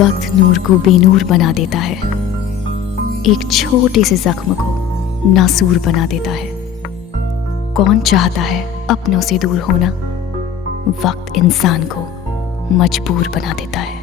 वक्त नूर को बेनूर बना देता है, एक छोटे से जख्म को नासूर बना देता है। कौन चाहता है अपनों से दूर होना? वक्त इंसान को मजबूर बना देता है।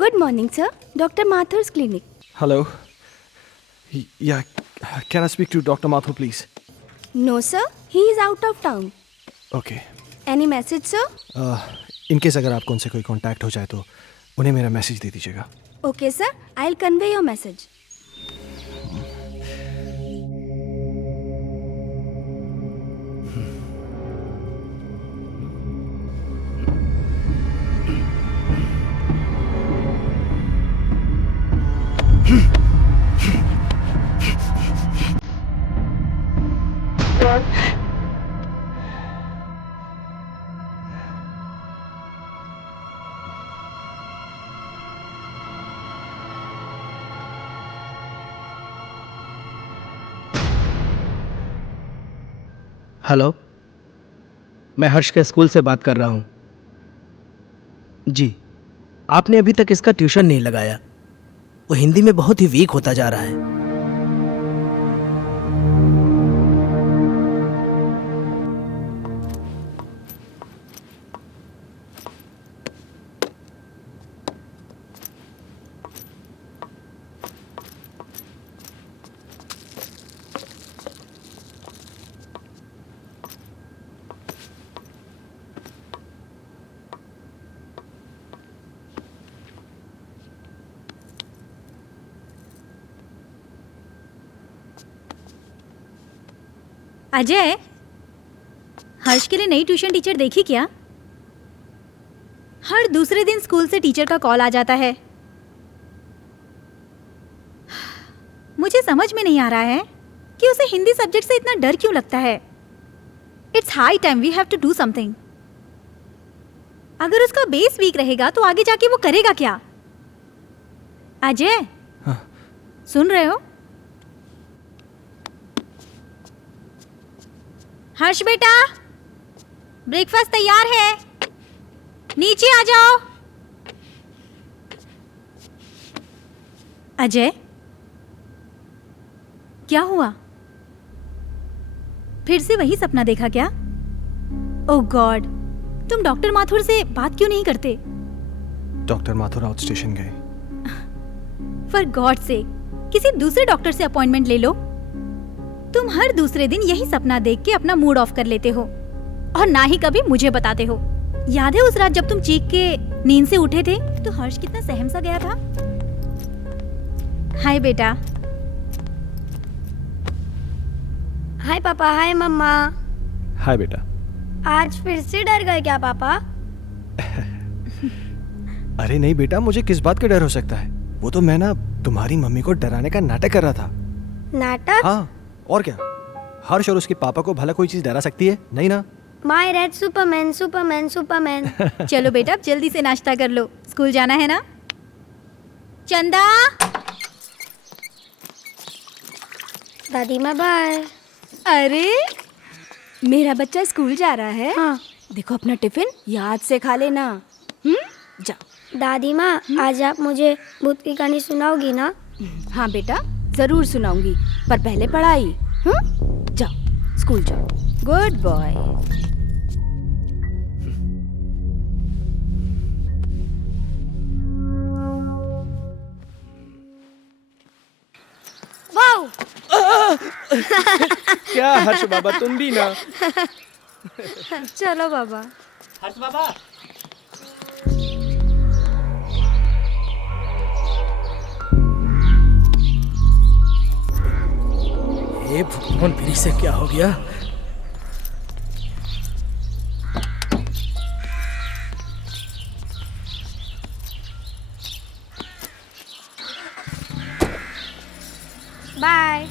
Good morning, sir. Dr. Mathur's clinic. Hello. Yeah, can I speak to Dr. Mathur, please? No, sir. He is out of town. Okay. Any message, sir? In case अगर आपको उनसे कोई कांटेक्ट हो जाए तो उन्हें मेरा मैसेज दे दीजिएगा. Okay, sir. I'll convey your message. Hello, मैं हर्ष के स्कूल से बात कर रहा हूँ। जी, आपने अभी तक इसका ट्यूशन नहीं लगाया। वो हिंदी में बहुत ही वीक होता जा रहा है। अजय, हर्ष के लिए नई ट्यूशन टीचर देखी क्या? हर दूसरे दिन स्कूल से टीचर का कॉल आ जाता है। मुझे समझ में नहीं आ रहा है कि उसे हिंदी सब्जेक्ट से इतना डर क्यों लगता है। It's high time we have to do something. अगर उसका बेस वीक रहेगा तो आगे जाके वो करेगा क्या? अजय, हाँ। सुन रहे हो? हर्ष बेटा, ब्रेकफास्ट तैयार है, नीचे आ जाओ। अजय, क्या हुआ? फिर से वही सपना देखा क्या? ओह गॉड, तुम डॉक्टर माथुर से बात क्यों नहीं करते? डॉक्टर माथुर आउट स्टेशन गए। फॉर गॉड से किसी दूसरे डॉक्टर से अपॉइंटमेंट ले लो। तुम हर दूसरे दिन यही सपना देख के अपना मूड ऑफ कर लेते हो और ना ही कभी मुझे बताते हो। याद है उस रात जब तुम चीख के नींद से उठे थे तो हर्ष कितना सहम सा गया था? हाय बेटा। हाय पापा, हाय मम्मा। हाय बेटा। आज फिर से डर गए क्या पापा? अरे नहीं बेटा, मुझे किस बात का डर हो सकता है? वो तो मैं ना तुम्हारी मम्मी को डराने का नाटक कर रहा था। नाटक? हाँ, और क्या? हर्ष और उसके पापा को भला कोई चीज डरा सकती है? नहीं ना। My red Superman, Superman, Superman. चलो बेटा, अब जल्दी से नाश्ता कर लो, स्कूल जाना है ना। चंदा। दादी माँ बाय। अरे मेरा बच्चा स्कूल जा रहा है। हाँ। देखो अपना टिफिन याद से खा लेना। जा। दादी माँ, आज आप मुझे भूत की कहानी सुनाओगी ना? हाँ बेटा, जरूर सुनाऊंगी, पर पहले पढ़ाई। जाओ, स्कूल जाओ। Good boy. वाओ! क्या हर्ष बाबा, तुम भी ना? चलो बाबा। हर्ष बाबा। ये भगवान, फिर से क्या हो गया? बाय।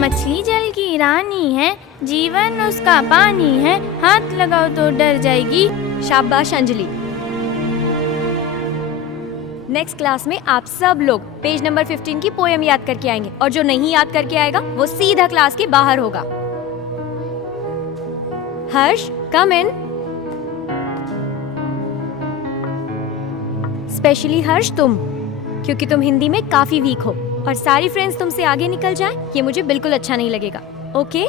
मछली जल की रानी है, जीवन उसका पानी है, हाथ लगाओ तो डर जाएगी। शाबाश अंजलि। नेक्स्ट क्लास में आप सब लोग पेज नंबर 15 की पोएम याद करके आएंगे और जो नहीं याद करके आएगा वो सीधा क्लास के बाहर होगा। हर्ष, कम इन। स्पेशली हर्ष तुम, क्योंकि तुम हिंदी में काफी वीक हो और सारी फ्रेंड्स तुमसे आगे निकल जाएं, ये मुझे बिल्कुल अच्छा नहीं लगेगा। ओके?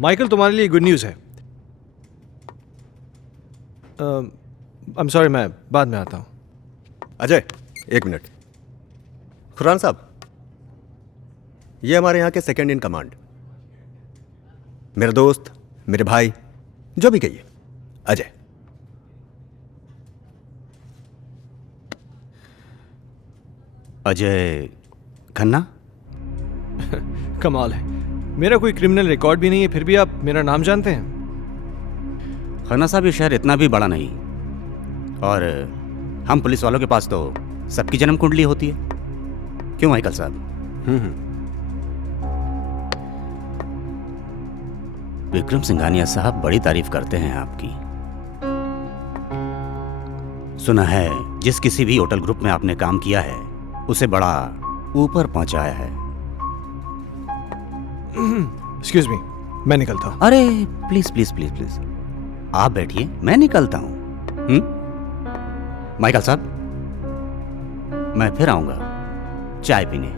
माइकल, तुम्हारे लिए गुड न्यूज़ है। आई एम सॉरी, मैं बाद में आता हूँ। अजय, एक मिनट। खुरान साहब, ये हमारे यहाँ के सेकंड इन कमांड, मेरे दोस्त, मेरे भाई, जो भी कहिए, अजय। अजय खन्ना? कमाल है, मेरा कोई क्रिमिनल रिकॉर्ड भी नहीं है, फिर भी आप मेरा नाम जानते हैं। खन्ना साहब, ये शहर इतना भी बड़ा नहीं, और हम पुलिस वालों के पास तो सबकी जन्म कुंडली होती है। क्यों माइकल साहब? विक्रम सिंघानिया साहब बड़ी तारीफ करते हैं आपकी। सुना है जिस किसी भी होटल ग्रुप में आपने काम किया है उसे बड़ा ऊपर पहुंचाया है। एक्सक्यूज मी, मैं निकलता हूँ। अरे प्लीज प्लीज प्लीज प्लीज, आप बैठिए, मैं निकलता हूं। माइकल साहब, मैं फिर आऊंगा चाय पीने।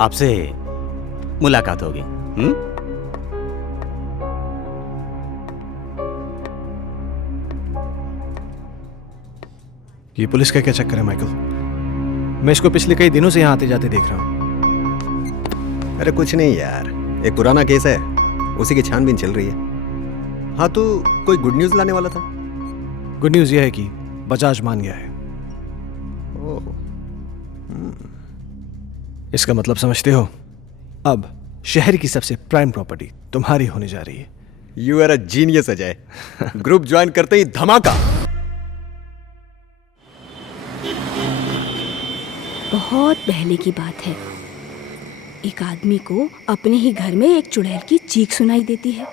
आपसे मुलाकात होगी। ये पुलिस का क्या चक्कर है माइकल? मैं इसको पिछले कई दिनों से यहाँ आते जाते देख रहा हूँ। अरे कुछ नहीं यार, एक पुराना केस है, उसी की छानबीन चल रही है। हाँ, तू कोई गुड न्यूज़ लाने वाला था? गुड न्यूज़ यह है कि बजाज मान गया है। ओह, इसका मतलब समझते हो? अब शहर की सबसे प्राइम प्रॉपर्टी तुम्हारी होने जा रही है। You are a genius Ajay. Group join करते ही धमाका। बहुत पहले की बात है, एक आदमी को अपने ही घर में एक चुड़ैल की चीख सुनाई देती है।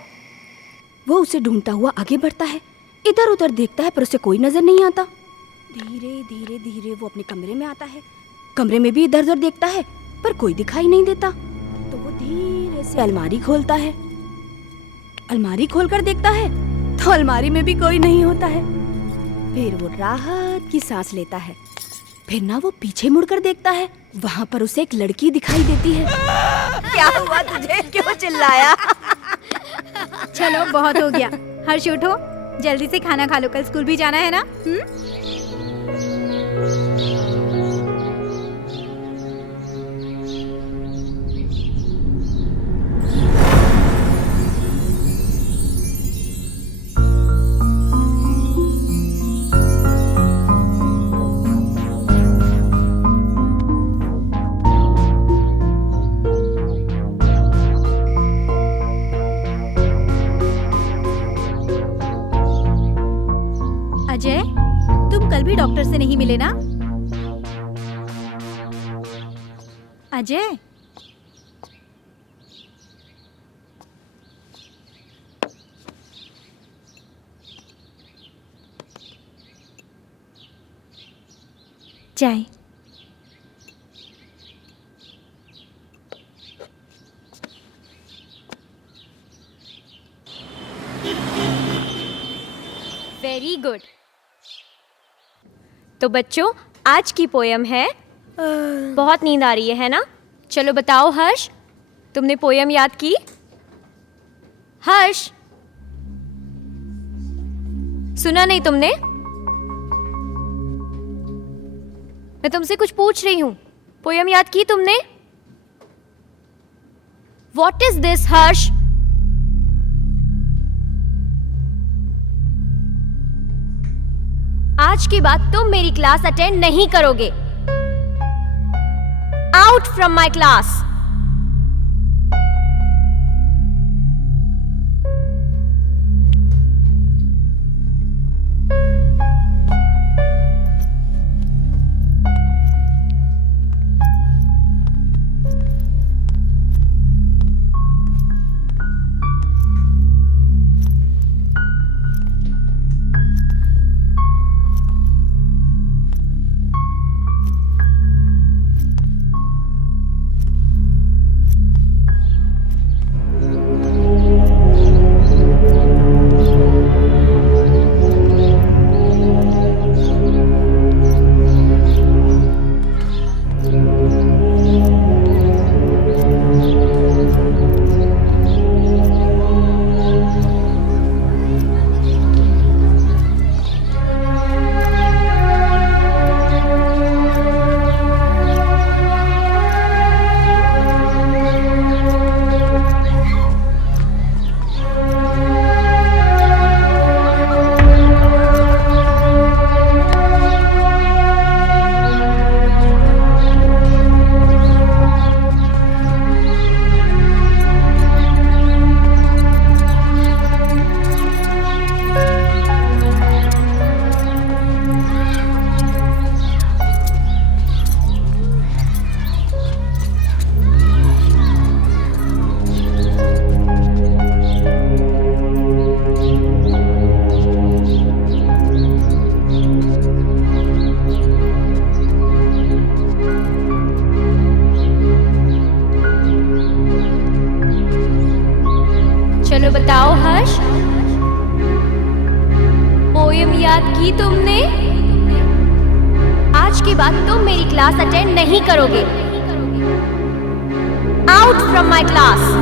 वो उसे ढूंढता हुआ आगे बढ़ता है, इधर उधर देखता है पर उसे कोई नजर नहीं आता। धीरे धीरे धीरे वो अपने कमरे में आता है, कमरे में भी इधर उधर देखता है पर कोई दिखाई नहीं देता। तो वो धीरे से अलमारी खोलता है, अलमारी खोलकर देखता है तो अलमारी में भी कोई नहीं होता है। फिर वो राहत की सांस लेता है, फिर ना वो पीछे मुड़कर देखता है, वहां पर उसे एक लड़की दिखाई देती है। क्या हुआ तुझे, क्यों चिल्लाया? चलो बहुत हो गया, हर्ष उठो, जल्दी से खाना खा लो, कल स्कूल भी जाना है ना। अजय, तुम कल भी डॉक्टर से नहीं मिले ना? अजय, चाय। Very good. तो बच्चों, आज की पोयम है, बहुत नींद आ रही है ना? चलो बताओ हर्ष, तुमने पोयम याद की? हर्ष, सुना नहीं तुमने? मैं तुमसे कुछ पूछ रही हूं, पोयम याद की तुमने? What is this, हर्ष? आज के बाद तुम मेरी क्लास अटेंड नहीं करोगे। Out from my class. चलो बताओ हर्ष, पोयम याद की तुमने? आज के बाद तुम मेरी क्लास अटेंड नहीं करोगे। Out from my class.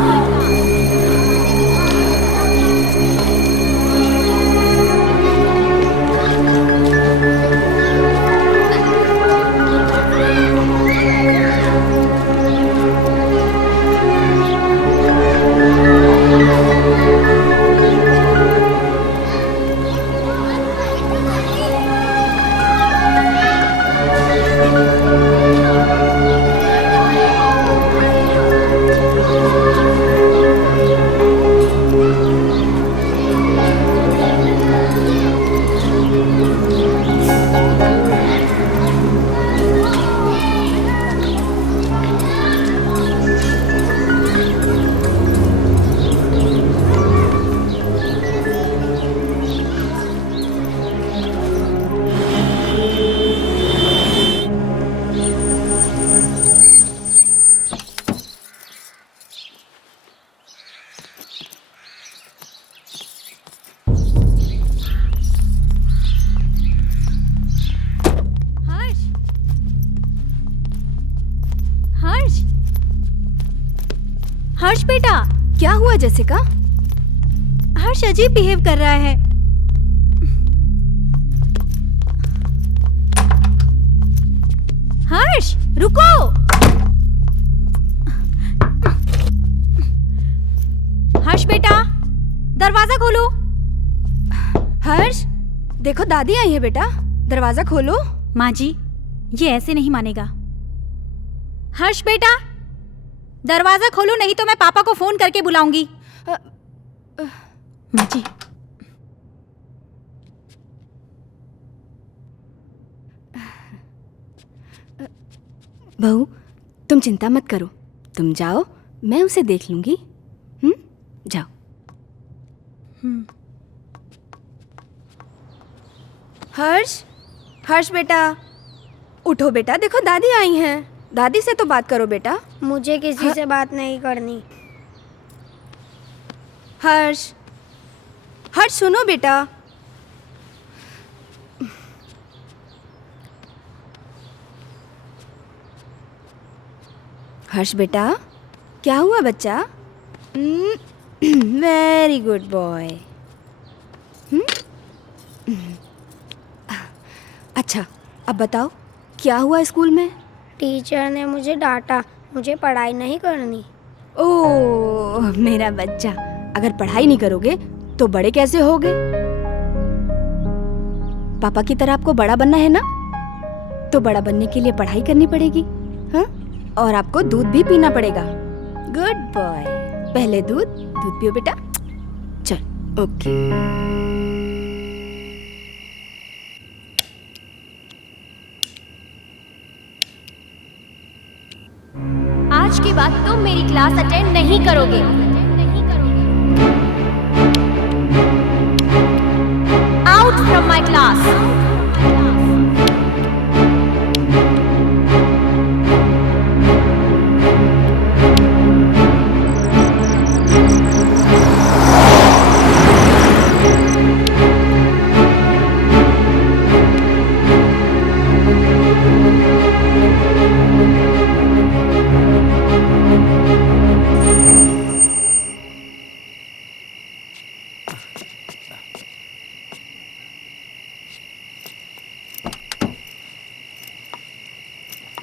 Harsh, Harsh बेटा, क्या हुआ जैसिका? हर्ष अजीब बिहेव कर रहा है। हर्ष रुको। हर्ष बेटा, दरवाजा खोलो। हर्ष, देखो दादी आई है बेटा, दरवाजा खोलो। माँ जी, ये ऐसे नहीं मानेगा। हर्ष बेटा, दरवाजा खोलो नहीं तो मैं पापा को फोन करके बुलाऊंगी। माँ जी, बहू तुम चिंता मत करो, तुम जाओ, मैं उसे देख लूंगी। जाओ। हर्ष, हर्ष बेटा, उठो बेटा, देखो दादी आई हैं। दादी से तो बात करो बेटा। मुझे किसी से बात नहीं करनी। हर्ष, हर्ष सुनो बेटा। हर्ष बेटा, क्या हुआ बच्चा? Very good boy. अच्छा, अब बताओ क्या हुआ स्कूल में? टीचर ने मुझे डांटा, मुझे पढ़ाई नहीं करनी। ओह मेरा बच्चा, अगर पढ़ाई नहीं करोगे तो बड़े कैसे होगे? पापा की तरह आपको बड़ा बनना है ना, तो बड़ा बनने के लिए पढ़ाई करनी पड़ेगी। हाँ, और आपको दूध भी पीना पड़ेगा। गुड बॉय, पहले दूध पियो बेटा। चल, ओके। आज के बाद तुम मेरी क्लास अटेंड नहीं करोगे। Out from my class.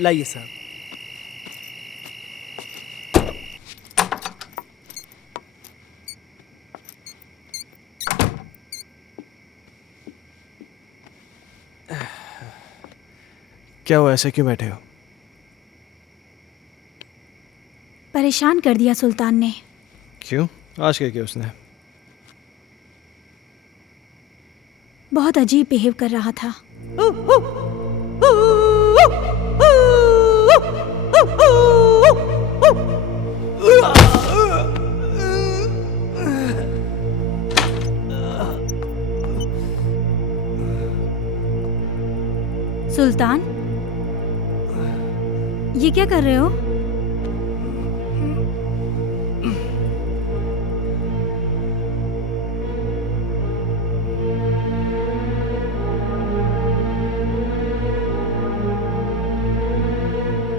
लाइए साहब। क्या हुआ, ऐसे क्यों बैठे हो? परेशान कर दिया सुल्तान ने। क्यों? आज क्या किया उसने? बहुत अजीब बिहेव कर रहा था। सुल्तान, ये क्या कर रहे हो?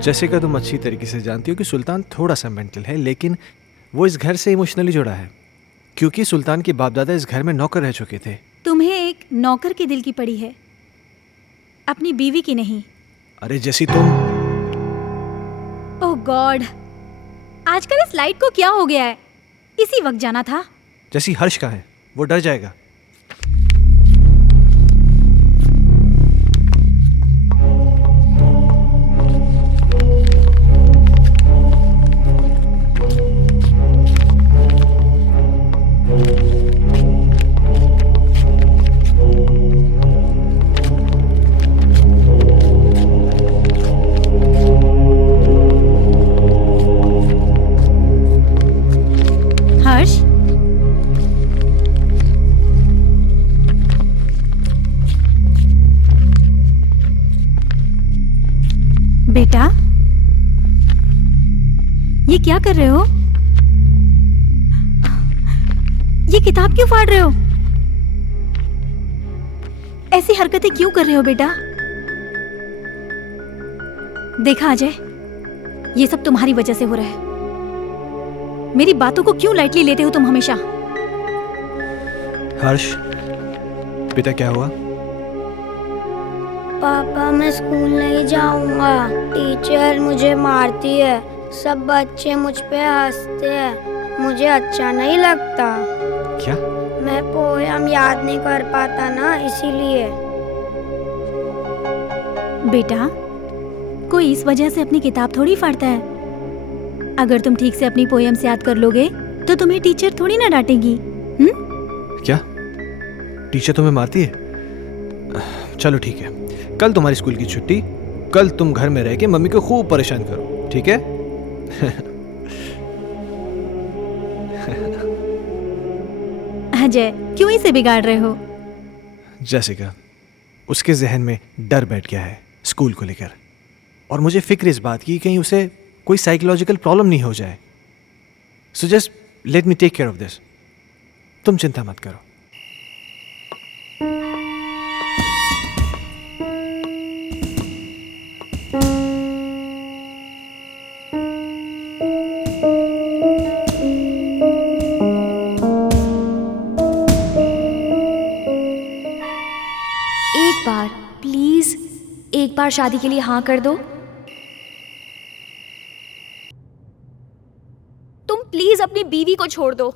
जैसिका, तुम अच्छी तरीके से जानती हो कि सुल्तान थोड़ा सा मेंटल है, लेकिन वो इस घर से इमोशनली जुड़ा है क्योंकि सुल्तान के बाप दादा इस घर में नौकर रह चुके थे। तुम्हें एक नौकर के दिल की पड़ी है, अपनी बीवी की नहीं। अरे जैसी तुम। ओह गॉड, आजकल इस लाइट को क्या हो गया है? इसी वक्त जाना था। जैसी हर्ष का है, वो डर जाएगा। हर्ष, बेटा, ये क्या कर रहे हो? ये किताब क्यों फाड़ रहे हो? ऐसी हरकतें क्यों कर रहे हो बेटा? देखा अजय, ये सब तुम्हारी वजह से हो रहा है। मेरी बातों को क्यों लाइटली लेते हो तुम हमेशा? हर्ष, बेटा क्या हुआ? पापा मैं स्कूल नहीं जाऊंगा, टीचर मुझे मारती है, सब बच्चे मुझ पे हंसते हैं, मुझे अच्छा नहीं लगता। क्या? मैं पोयम याद नहीं कर पाता ना, इसीलिए। बेटा, कोई इस वजह से अपनी किताब थोड़ी फाड़ता है। अगर तुम ठीक से अपनी पोएम्स याद कर लोगे तो तुम्हें टीचर थोड़ी ना डांटेगी। क्या टीचर तुम्हें मारती है? चलो ठीक है, कल तुम्हारी स्कूल की छुट्टी, कल तुम घर में रह के मम्मी को खूब परेशान करो, ठीक है? अजय, क्यों इसे बिगाड़ रहे हो? जैसिका, उसके जहन में डर बैठ गया है स्कूल को लेकर, और मुझे फिक्र इस बात की कहीं उसे कोई साइकोलॉजिकल प्रॉब्लम नहीं हो जाए। So just let me take care of this. तुम चिंता मत करो। एक बार प्लीज, एक बार शादी के लिए हाँ कर दो। तुम प्लीज अपनी बीवी को छोड़ दो।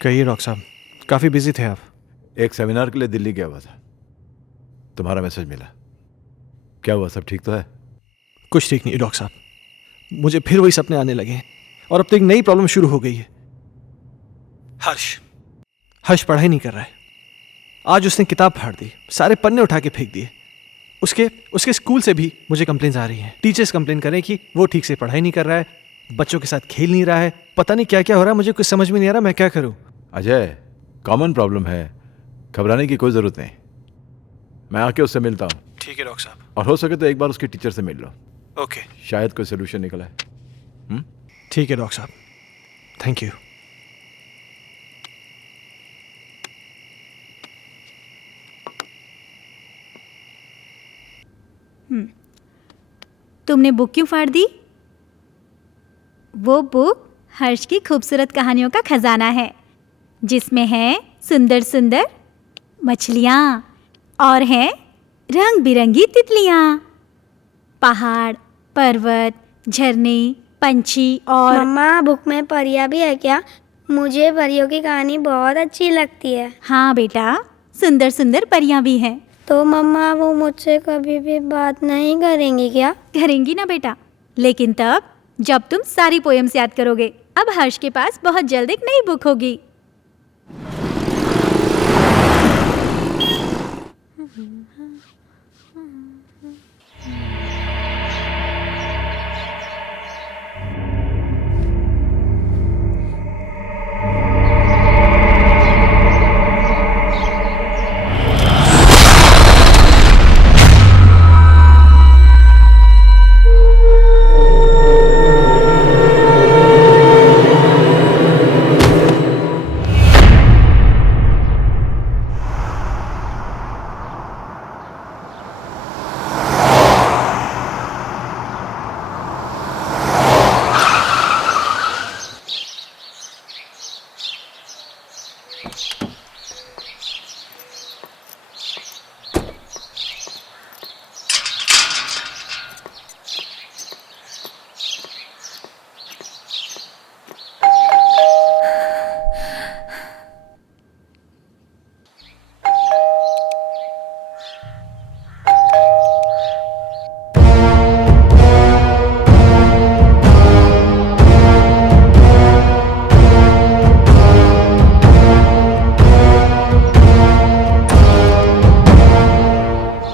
कहिए डॉक्टर साहब, काफी बिजी थे आप। एक सेमिनार के लिए दिल्ली गया हुआ था, तुम्हारा मैसेज मिला। क्या हुआ, सब ठीक तो है? कुछ ठीक नहीं डॉक्टर साहब, मुझे फिर वही सपने आने लगे हैं और अब तो एक नई प्रॉब्लम शुरू हो गई है। हर्ष पढ़ाई नहीं कर रहा है। आज उसने किताब फाड़ दी, सारे पन्ने उठा के फेंक दिए। उसके स्कूल से भी मुझे कंप्लेंट्स आ रही हैं। टीचर्स कंप्लेन कर रहे हैं कि वो ठीक से पढ़ाई नहीं कर रहा है, बच्चों के साथ खेल नहीं रहा है, पता नहीं क्या क्या हो रहा है। मुझे कुछ समझ में नहीं आ रहा, मैं क्या करूं? अजय, कॉमन प्रॉब्लम है, घबराने की कोई ज़रूरत नहीं। मैं आके उससे मिलता हूँ। ठीक है डॉक्टर साहब। और हो सके तो एक बार उसके टीचर से मिल लो। ओके, शायद कोई सोल्यूशन निकला है। ठीक है डॉक्टर साहब, थैंक यू। तुमने बुक क्यों फाड़ दी? वो बुक हर्ष की खूबसूरत कहानियों का खजाना है, जिसमें है सुंदर सुंदर मछलियाँ और हैं रंग बिरंगी तितलियाँ, पहाड़, पर्वत, झरने, पंछी और। मम्मा, बुक में परियां भी है क्या? मुझे परियों की कहानी बहुत अच्छी लगती है। हाँ बेटा, सुंदर सुंदर परियां भी हैं। तो मम्मा, वो मुझसे कभी भी बात नहीं करेंगी क्या? करेंगी ना बेटा, लेकिन तब जब तुम सारी पोएम्स याद करोगे। अब हर्ष के पास बहुत जल्द एक नई बुक होगी।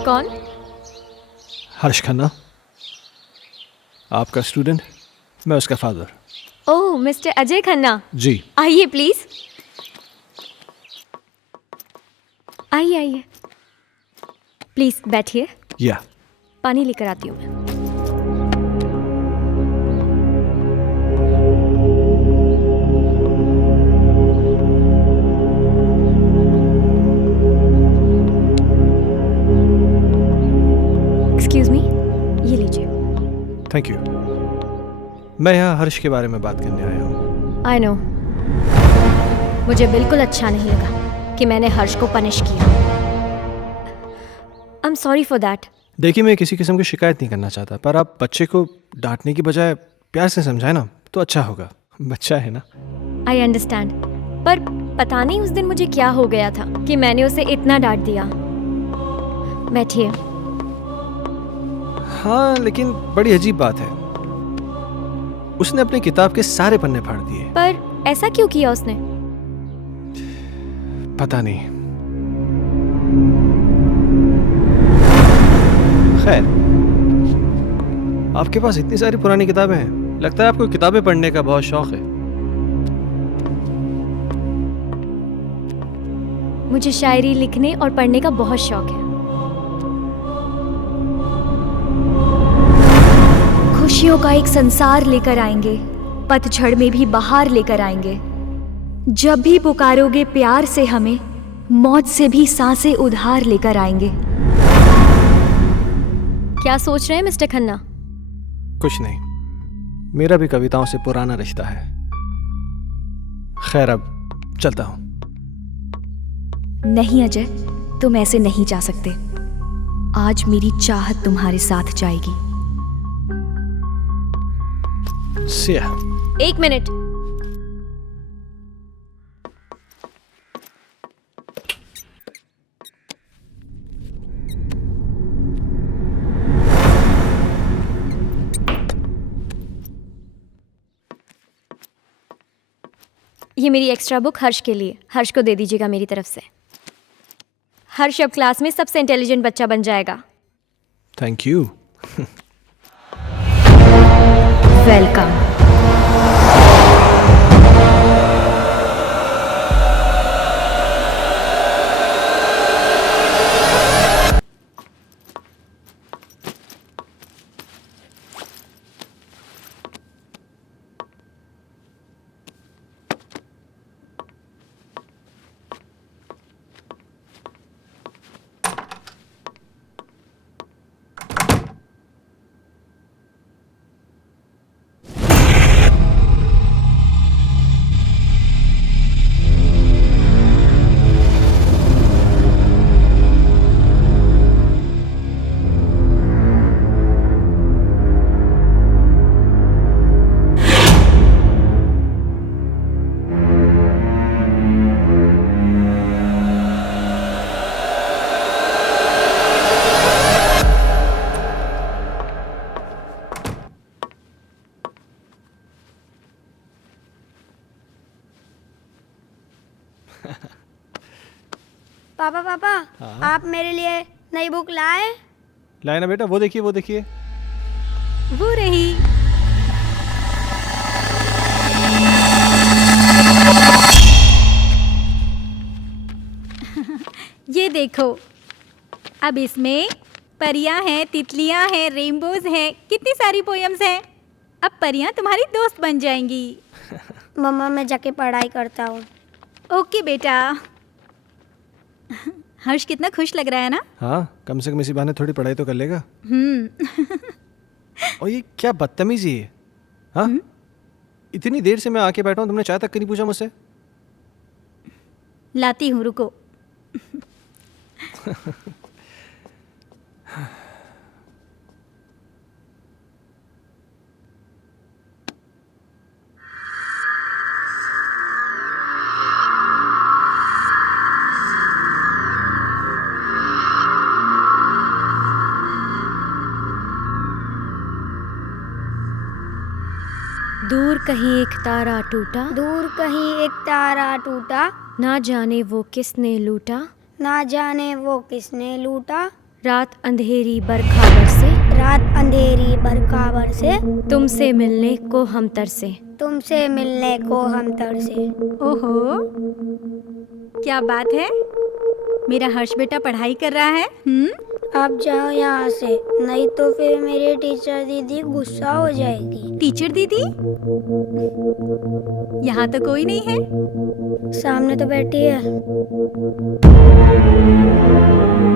कौन? हर्ष खन्ना, आपका स्टूडेंट, मैं उसका फादर। ओह, मिस्टर अजय खन्ना, जी। आइए प्लीज। आइए आइए, प्लीज बैठिए। या पानी लेकर आती हूँ मैं। एक्सक्यूज मी, ये लीजिए। Thank you. मैं यहाँ हर्ष के बारे में बात करने आया हूँ। आई नो, मुझे बिल्कुल अच्छा नहीं लगा कि मैंने हर्ष को पनिश किया। I am sorry for that. देखिए, मैं किसी किस्म की शिकायत नहीं करना चाहता, पर आप बच्चे को डांटने की बजाय प्यार से समझाए ना तो अच्छा होगा। बच्चा है ना। आई अंडरस्टैंड, पर पता नहीं उस दिन मुझे क्या हो गया था कि मैंने उसे इतना डांट दिया। बैठिए। हाँ, लेकिन बड़ी अजीब बात है, उसने अपनी किताब के सारे पन्ने फाड़ दिए। पर ऐसा क्यों किया उसने? पता नहीं। खैर, आपके पास इतनी सारी पुरानी किताबें हैं, लगता है आपको किताबें पढ़ने का बहुत शौक है। मुझे शायरी लिखने और पढ़ने का बहुत शौक है। खुशियों का एक संसार लेकर आएंगे, पतझड़ में भी बहार लेकर आएंगे। जब भी पुकारोगे प्यार से हमें, मौत से भी सांसें उधार लेकर आएंगे। क्या सोच रहे हैं मिस्टर खन्ना? कुछ नहीं, मेरा भी कविताओं से पुराना रिश्ता है। खैर, अब चलता हूं। नहीं अजय, तुम ऐसे नहीं जा सकते। आज मेरी चाहत तुम्हारे साथ जाएगी। See ya. एक मिनट। ये मेरी एक्स्ट्रा बुक हर्ष के लिए। हर्ष को दे दीजिएगा मेरी तरफ से। हर्ष अब क्लास में सबसे इंटेलिजेंट बच्चा बन जाएगा। Thank you. वेलकम। पापा पापा, आप मेरे लिए नई बुक लाए? लाए ना बेटा, वो देखिए वो देखिए। वो रही। ये देखो, अब इसमें परियां हैं, तितलियां हैं, रेनबोज हैं, कितनी सारी पोएम्स हैं। अब परियां तुम्हारी दोस्त बन जाएंगी। मम्मा, मैं जाके पढ़ाई करता हूँ। ओके बेटा। हर्ष कितना खुश लग रहा है ना? हाँ, कम से कम इसी बहाने थोड़ी पढ़ाई तो कर लेगा। और ये क्या बदतमीजी है? हाँ, इतनी देर से मैं आके बैठा हूँ, तुमने चाय तक नहीं पूछा मुझसे? लाती हूँ, रुको। दूर कहीं एक तारा टूटा, दूर कहीं एक तारा टूटा, ना जाने वो किसने लूटा, ना जाने वो किसने लूटा, रात अंधेरी बरखा बरसे, रात अंधेरी बरखा बरसे, तुमसे मिलने को हम तरसे, तुमसे मिलने को हम तरसे। ओहो, क्या बात है, मेरा हर्ष बेटा पढ़ाई कर रहा है। आप जाओ यहाँ से, नहीं तो फिर मेरी टीचर दीदी गुस्सा हो जाएगी। टीचर दीदी? यहाँ तो कोई नहीं है। सामने तो बैठी है।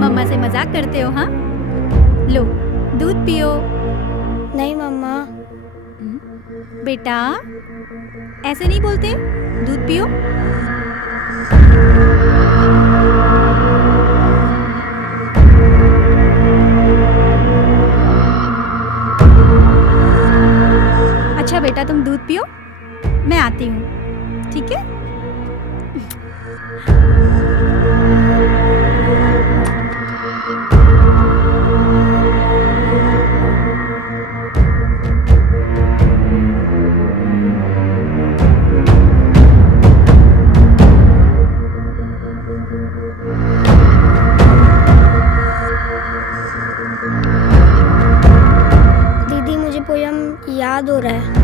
मम्मा से मजाक करते हो? हाँ, लो दूध पियो। नहीं मम्मा। बेटा ऐसे नहीं बोलते, दूध पियो। अच्छा बेटा, तुम दूध पियो, मैं आती हूँ, ठीक है? दीदी मुझे पोयम याद हो रहा है।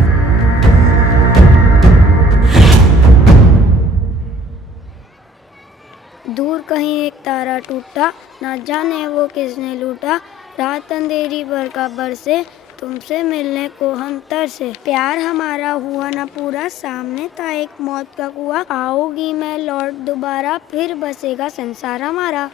दूर कहीं एक तारा टूटा, ना जाने वो किसने लूटा, रात अंधेरी बरखा बरसे, तुमसे मिलने को हम तरसे, प्यार हमारा हुआ ना पूरा, सामने था एक मौत का कुआं, आओगी मैं लौट दोबारा, फिर बसेगा संसार हमारा।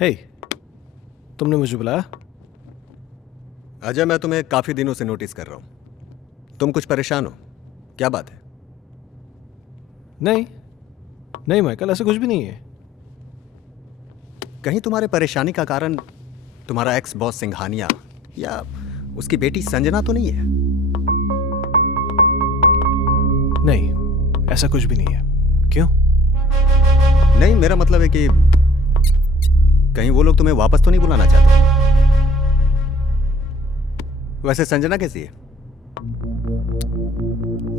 हे, तुमने मुझे बुलाया? अजय, मैं तुम्हें काफी दिनों से नोटिस कर रहा हूं। तुम कुछ परेशान हो, क्या बात है? नहीं नहीं माइकल, ऐसा कुछ भी नहीं है। कहीं तुम्हारे परेशानी का कारण तुम्हारा एक्स बॉस सिंघानिया या उसकी बेटी संजना तो नहीं है? नहीं, ऐसा कुछ भी नहीं है। क्यों? नहीं, मेरा मतलब है कि कहीं वो लोग तुम्हें वापस तो नहीं बुलाना चाहते? वैसे संजना कैसी है?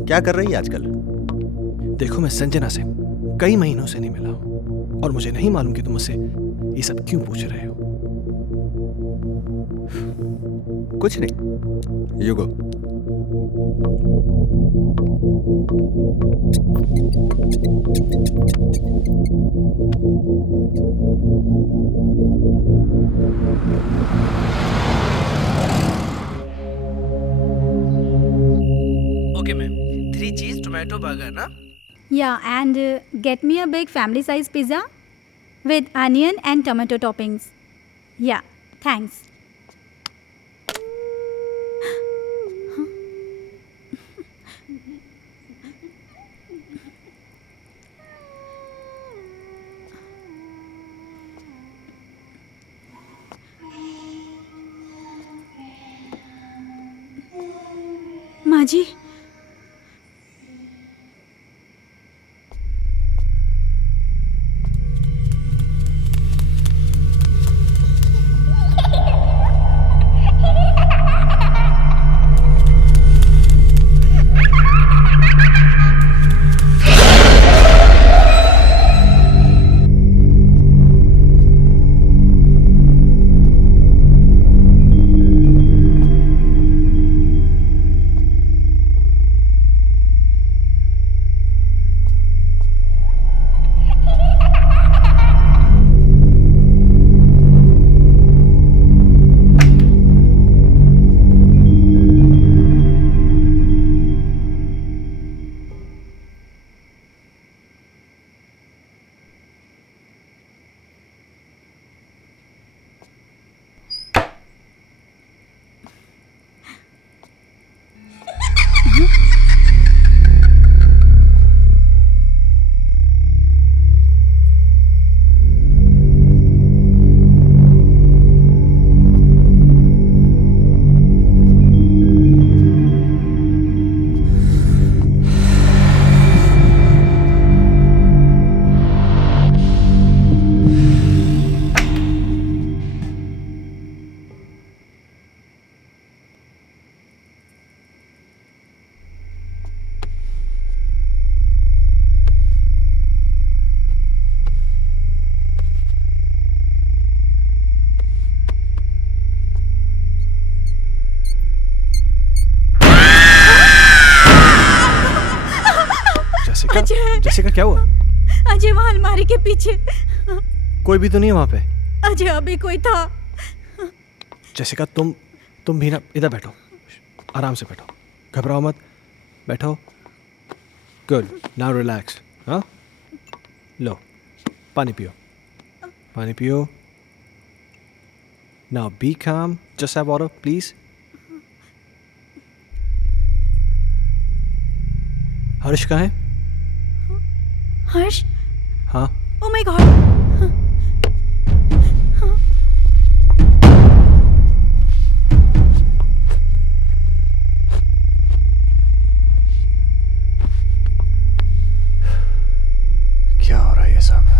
क्या कर रही है आजकल? देखो, मैं संजना से कई महीनों से नहीं मिला हूं और मुझे नहीं मालूम कि तुम मुझसे ये सब क्यों पूछ रहे हो। कुछ नहीं, यू गो। ओके मैम, 3 चीज टोमेटो बर्गर ना? Yeah, and get me a big family size pizza with onion and tomato toppings. Yeah, thanks. माँ जी, जेसिका अजय। जेसिका क्या हुआ? अजय वहाँ अलमारी के पीछे। कोई भी तो नहीं है वहां पे। अजय अभी कोई था। जेसिका तुम भी ना इधर बैठो, आराम से बैठो, घबराओ मत, बैठो। Good, now relax. हाँ, लो पानी पियो, पानी पियो। नाउ बी काम, जस्ट हैव वाटर प्लीज। हर्ष कहाँ है? हर्ष? हाँ, ओ माय गॉड। क्या हो रहा है ये सब?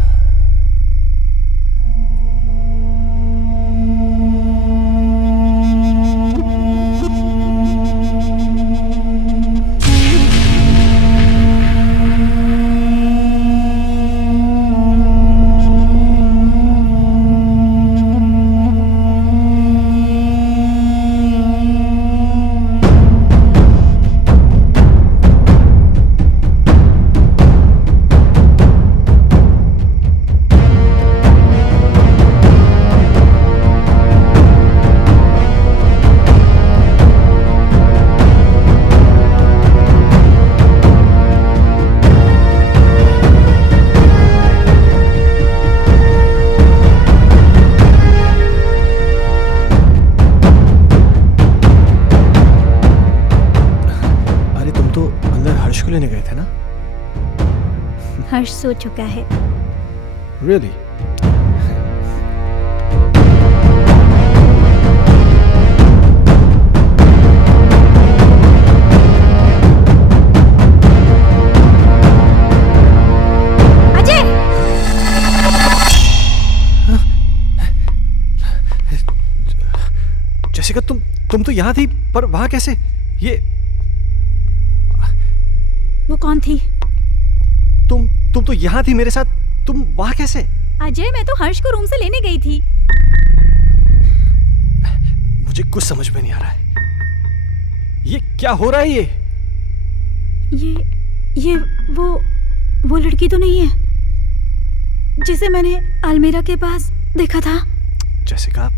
लेने गए थे ना? हर्ष सो चुका है। Really? अजय! जेसिका तुम तो यहाँ थी, पर वहाँ कैसे? ये वो कौन थी? तुम तो यहाँ थी मेरे साथ, तुम वहाँ कैसे? अजय, मैं तो हर्ष को रूम से लेने गई थी। मुझे कुछ समझ में नहीं आ रहा है। ये क्या हो रहा है? ये वो लड़की तो नहीं है जिसे मैंने अलमीरा के पास देखा था? जेसिका,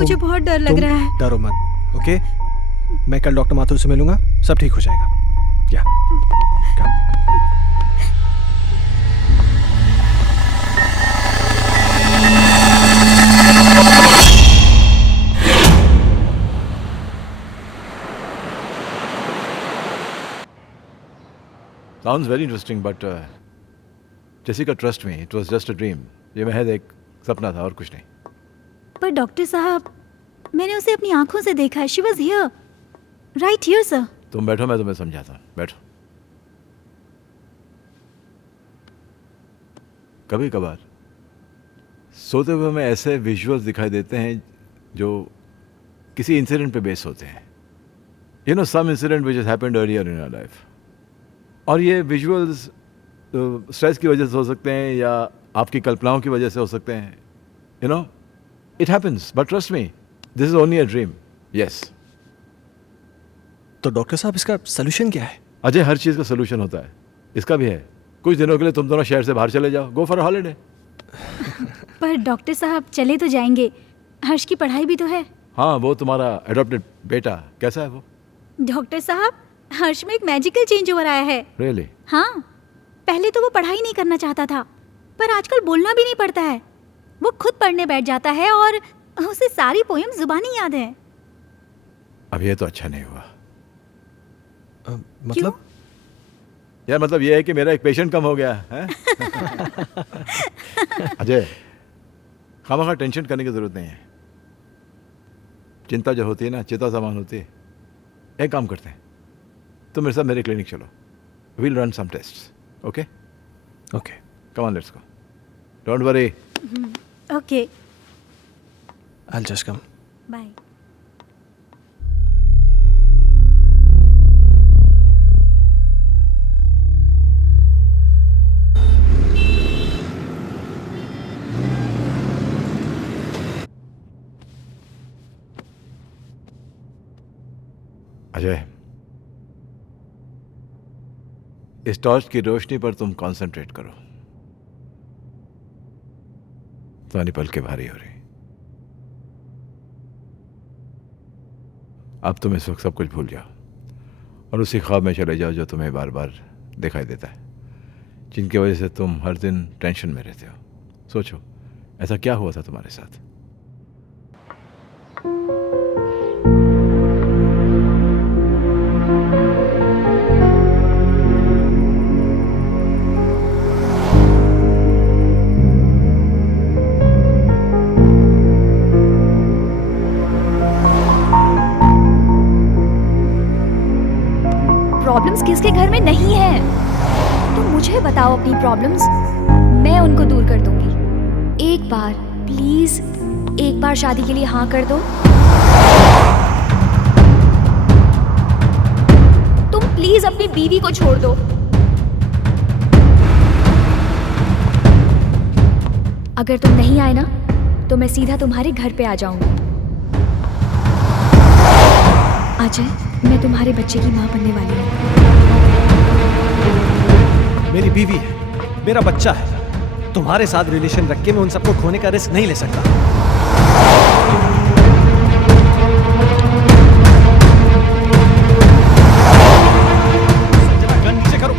मुझे बहुत डर लग रहा है। डरो मत, ओके? मैं कल डॉक्टर माथुर से मिलूंगा, सब ठीक हो जाएगा। या Sounds very interesting, but Jessica, trust me, it was just a dream. ये महज एक सपना था और कुछ नहीं। पर डॉक्टर साहब, मैंने उसे अपनी आंखों से देखा है। She was here, right here, sir. तुम बैठो, मैं तुम्हें समझाता हूँ। बैठो। कभी कभार सोते हुए हमें ऐसे विजुअल्स दिखाई देते हैं जो किसी इंसिडेंट पे बेस होते हैं। You know, some incident which has happened earlier in our life. और ये विजुअल्स स्ट्रेस की वजह से हो सकते हैं या आपकी कल्पनाओं की वजह से हो सकते हैं। You no, it happens, but trust me, this is only a dream. Yes. तो डॉक्टर साहब, इसका सोल्यूशन क्या है? अजय, हर चीज़ का सोल्यूशन होता है, इसका भी है। कुछ दिनों के लिए तुम दोनों शहर से बाहर चले जाओ, गो फॉर हॉलीडे। पर डॉक्टर साहब, चले तो जाएंगे, हर्ष की पढ़ाई भी तो है। हाँ, वो तुम्हारा एडॉप्टेड बेटा कैसा है वो? डॉक्टर साहब, हर्ष में एक मैजिकल चेंज ओवर आया है। रियली? हाँ, पहले तो वो पढ़ाई नहीं करना चाहता था, पर आजकल बोलना भी नहीं पड़ता है। वो खुद पढ़ने बैठ जाता है और उसे सारी पोएम जुबानी याद है। अब ये तो अच्छा नहीं हुआ। मतलब? यार, मतलब ये है कि मेरा एक पेशेंट कम हो गया है। अजय, खामखा टेंशन करने की जरूरत नहीं है। चिंता जो होती है ना, चिता समान होती है। एक काम करते हैं, तुम मेरे साथ मेरे क्लिनिक चलो, we'll run some tests, okay? Okay, come on, let's go, don't worry. Okay, I'll just come. Bye. Ajay, इस टॉर्च की रोशनी पर तुम कंसंट्रेट करो। तुम्हारी पलकें भारी हो रही। अब तुम इस वक्त सब कुछ भूल जाओ और उसी ख्वाब में चले जाओ जो तुम्हें बार बार दिखाई देता है, जिनकी वजह से तुम हर दिन टेंशन में रहते हो। सोचो, ऐसा क्या हुआ था तुम्हारे साथ? प्रॉब्लम्स किसके घर में नहीं है? तुम मुझे बताओ अपनी प्रॉब्लम्स, मैं उनको दूर कर दूंगी। एक बार प्लीज, एक बार शादी के लिए हाँ कर दो। तुम प्लीज अपनी बीवी को छोड़ दो। अगर तुम नहीं आए ना तो मैं सीधा तुम्हारे घर पे आ जाऊंगी। अजय, मैं तुम्हारे बच्चे की माँ बनने वाली हूँ। मेरी बीवी है, मेरा बच्चा है। तुम्हारे साथ रिलेशन रख के मैं उन सबको खोने का रिस्क नहीं ले सकता। संजना, गन नीचे करो।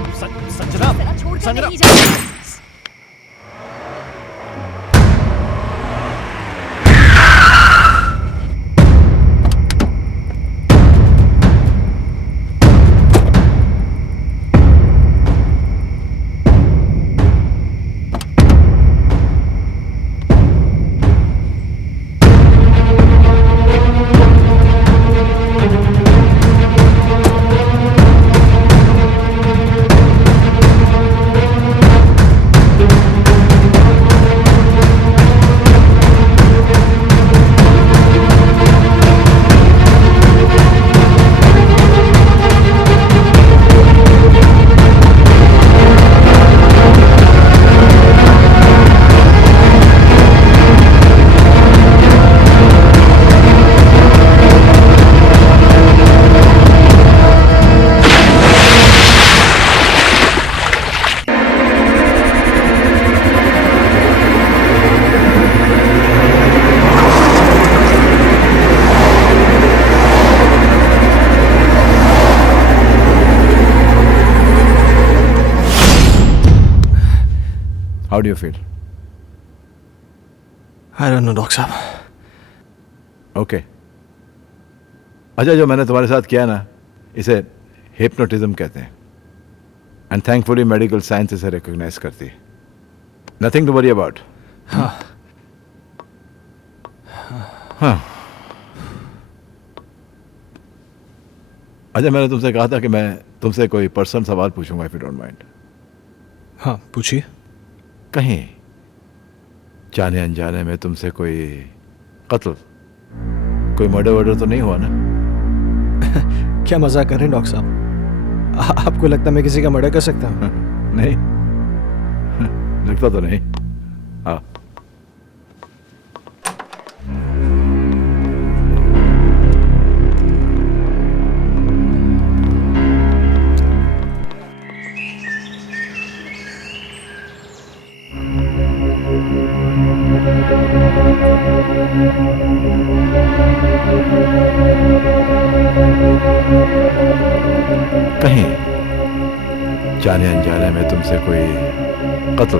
संजना, छोड़ के संजना। नहीं जाऊंगी। How do you feel? I don't know, doctor साहब। ओके। अच्छा, जो मैंने तुम्हारे साथ किया ना, इसे हिप्नोटिज्म कहते हैं। एंड थैंकफुली मेडिकल साइंस इसे रिकॉग्नाइज करती है। Nothing to worry about. हाँ। हाँ। अच्छा, मैंने तुमसे कहा था कि मैं तुमसे कोई पर्सनल सवाल पूछूंगा, इफ यू डोंट माइंड। हाँ, पूछिए। कहीं जाने अनजाने में तुमसे कोई कत्ल, कोई मर्डर वर्डर तो नहीं हुआ ना? क्या मजाक कर रहे हैं डॉक्टर साहब? आपको लगता है मैं किसी का मर्डर कर सकता हूँ? नहीं, लगता तो नहीं। हाँ। कहीं जाने अनजाने में तुमसे कोई कत्ल,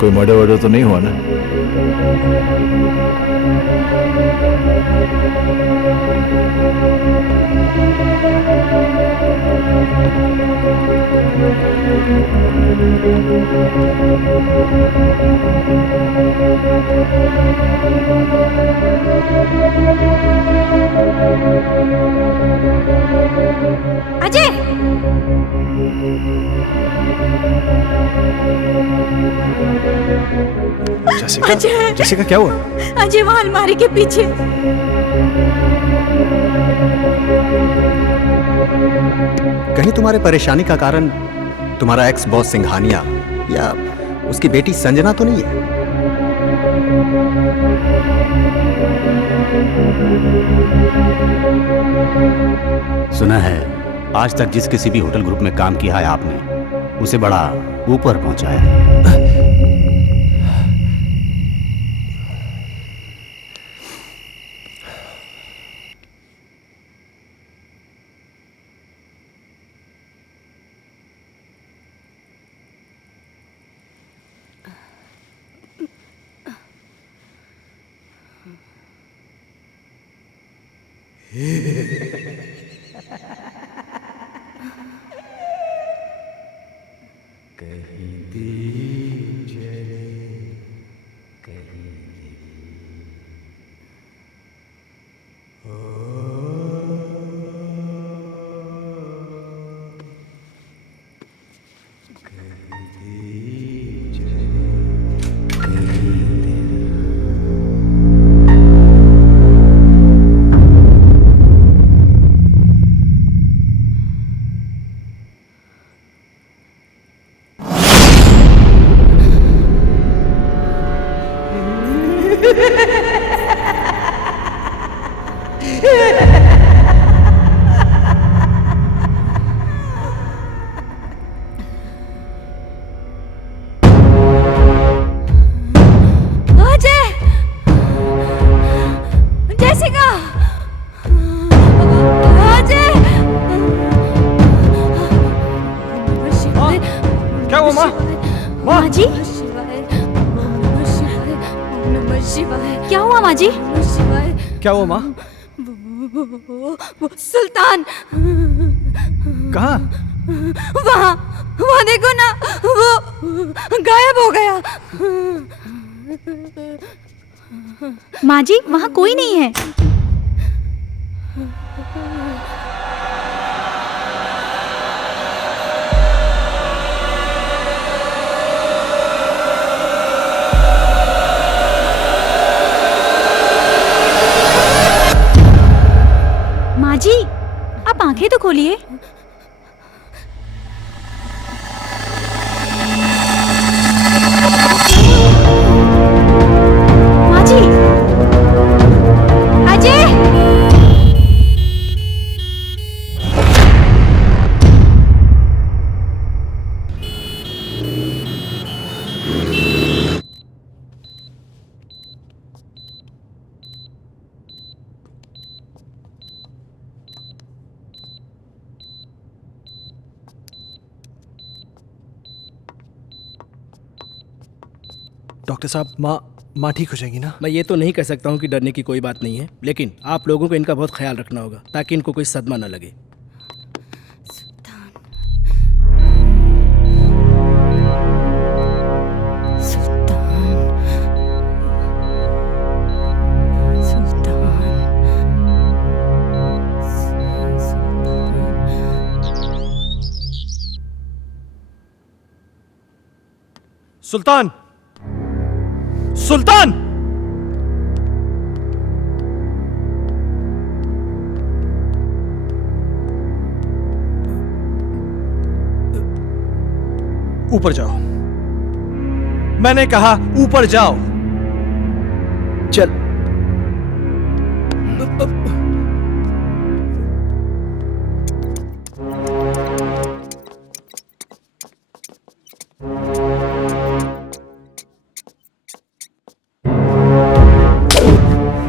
कोई मर्डर वर्डर तो नहीं हुआ ना? अजय, जैसिका, जैसिका क्या हुआ? अजय वहाँ अलमारी के पीछे। कहीं तुम्हारे परेशानी का कारण तुम्हारा एक्स बॉस सिंघानिया या उसकी बेटी संजना तो नहीं है? सुना है आज तक जिस किसी भी होटल ग्रुप में काम किया है आपने, उसे बड़ा ऊपर पहुंचाया है। माँ जी, क्या हुआ माँ जी? क्या हुआ माँ? सुल्तान कहाँ? वहाँ देखो ना, वो गायब हो गया। माँ जी, वहाँ कोई नहीं है। माँ जी, आप आंखें तो खोलिए। माँ जी, अजय! डॉक्टर साहब, माँ ठीक हो जाएगी ना? मैं ये तो नहीं कह सकता हूँ कि डरने की कोई बात नहीं है, लेकिन आप लोगों को इनका बहुत ख्याल रखना होगा ताकि इनको कोई सदमा न लगे। सुल्तान! सुल्तान! ऊपर जाओ। मैंने कहा ऊपर जाओ। चल।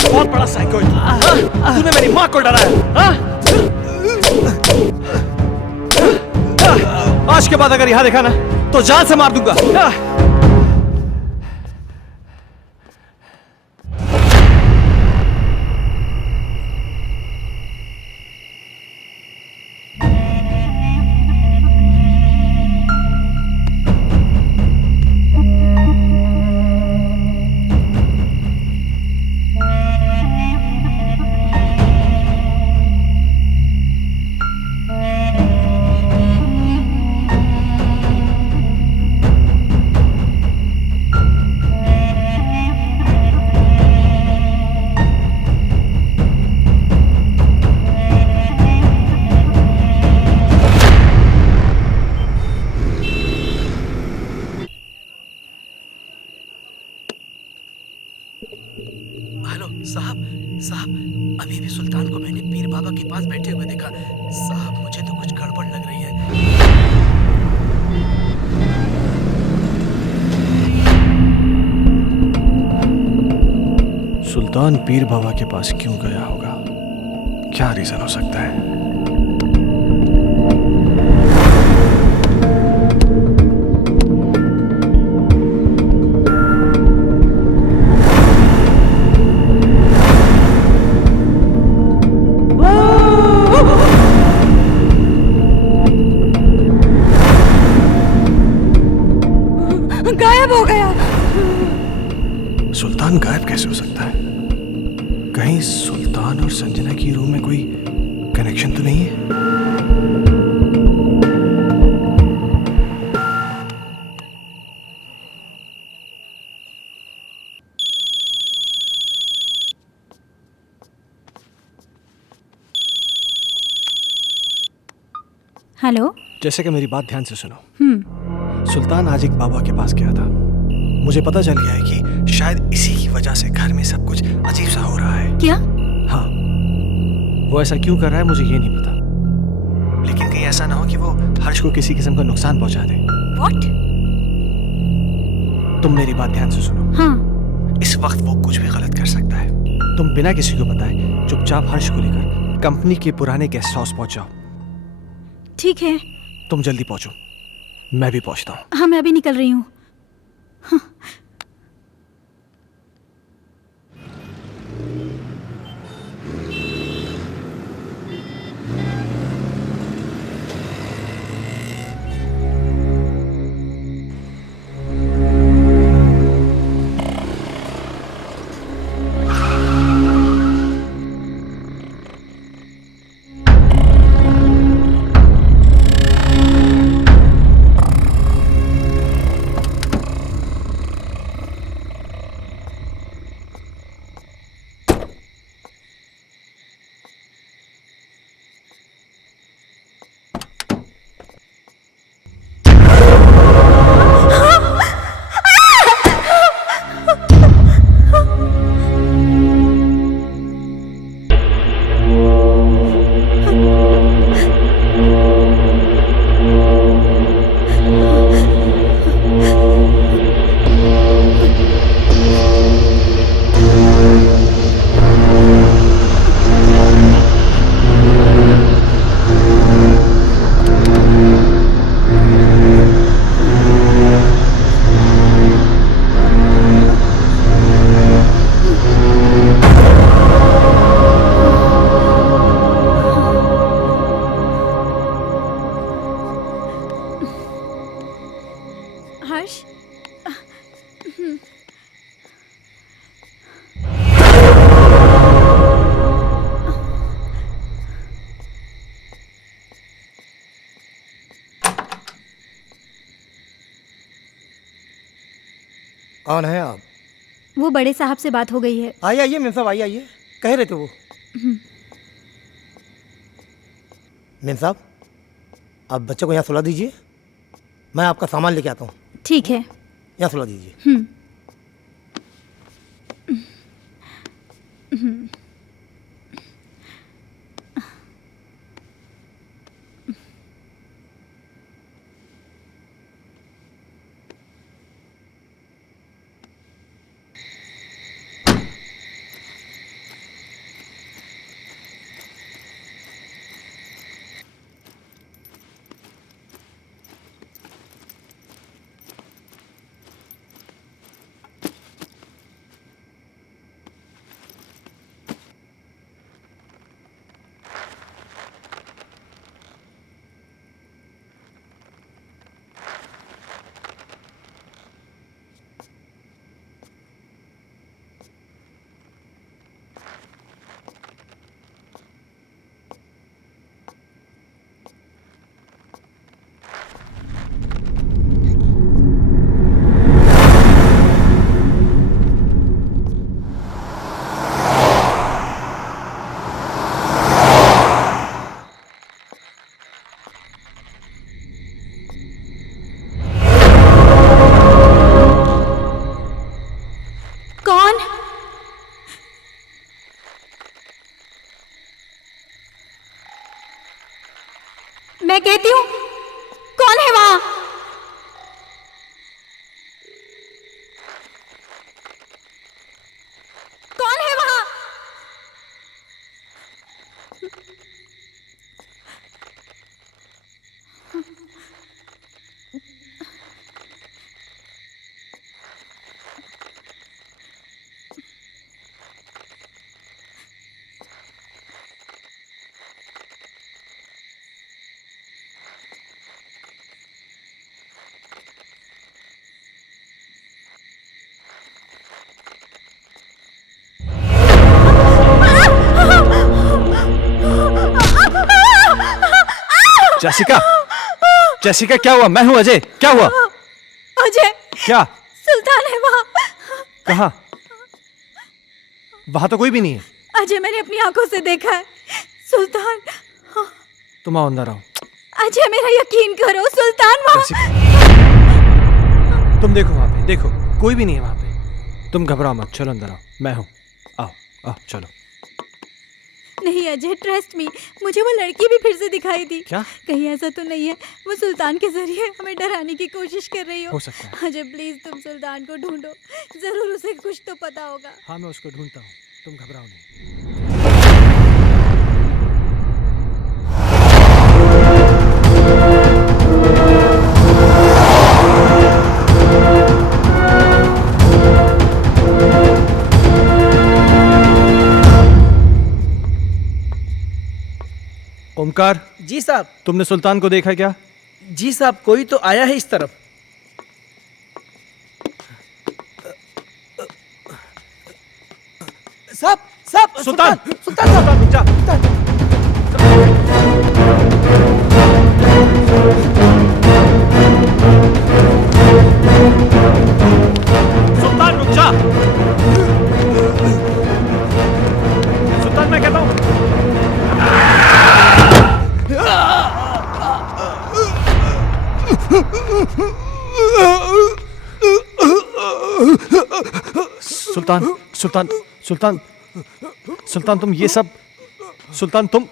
बहुत बड़ा साइको तूने मेरी माँ को डराया। आज के बाद अगर यहां देखा ना तो जान से मार दूंगा। हेलो साहब, अभी भी सुल्तान को मैंने पीर बाबा के पास बैठे हुए देखा। साहब, मुझे तो कुछ सुल्तान पीर बाबा के पास क्यों गया होगा? क्या रीजन हो सकता है? गायब हो गया। सुल्तान गायब कैसे हो सकता है? कहीं सुल्तान और संजना की रूम में कोई कनेक्शन तो नहीं है? हेलो। जैसे कि मेरी बात ध्यान से सुनो। सुल्तान आज एक बाबा के पास गया था। मुझे पता चल गया है कि शायद इसी की वजह से घर में सब कुछ अजीब सा हो रहा है। क्या? हाँ, वो ऐसा क्यों कर रहा है मुझे ये नहीं पता, लेकिन कहीं ऐसा ना हो कि वो हर्ष को किसी किस्म का नुकसान पहुंचा दे। What? तुम मेरी बात ध्यान से सुनो। हाँ। इस वक्त वो कुछ भी गलत कर सकता है। तुम बिना किसी को बताए चुपचाप हर्ष को लेकर कंपनी के पुराने गेस्ट हाउस पहुंच जाओ। ठीक है। तुम जल्दी पहुंचो, मैं भी पहुंचता हूँ। हाँ, मैं अभी निकल रही हूँ। हाँ। हर्ष। कौन है आप? वो बड़े साहब से बात हो गई है। आइए आइए मेम साहब, आइए आइए। कह रहे थे वो। मेम साहब, आप बच्चे को यहाँ सुला दीजिए, मैं आपका सामान लेके आता हूँ। ठीक है। यहाँ सुला दीजिए। मैं कहती हूँ, कौन है वहां? कौन है वहां? जेसिका, जेसिका क्या हुआ? मैं हूं अजय, क्या हुआ? अजय, क्या? सुल्तान है वहाँ। कहाँ? वहां तो कोई भी नहीं है। अजय, मैंने अपनी आंखों से देखा है। सुल्तान। तुम आओ अंदर आओ। अजय, मेरा यकीन करो, सुल्तान वहाँ। तुम देखो वहां पे, देखो कोई भी नहीं है वहां पे। तुम घबराओ मत, चलो अंदर आओ, मैं हूं। आओ आओ चलो। नहीं अजय, ट्रस्ट मी, मुझे वो लड़की भी फिर से दिखाई दी। क्या? कहीं ऐसा तो नहीं है वो सुल्तान के जरिए हमें डराने की कोशिश कर रही हो सकता है। अजय प्लीज तुम सुल्तान को ढूंढो, जरूर उसे कुछ तो पता होगा। हाँ मैं उसको ढूंढता हूँ, तुम घबराओ नहीं। ओमकार। जी साहब। तुमने सुल्तान को देखा क्या? जी साहब, कोई तो आया है इस तरफ। साहब साहब, सुल्तान, सुल्तान साहब, रुक जा। सुल्तान रुक जा। सुल्तान मैं कहता हूँ। सुल्तान, सुल्तान, सुल्तान, सुल्तान तुम ये सब, सुल्तान तुम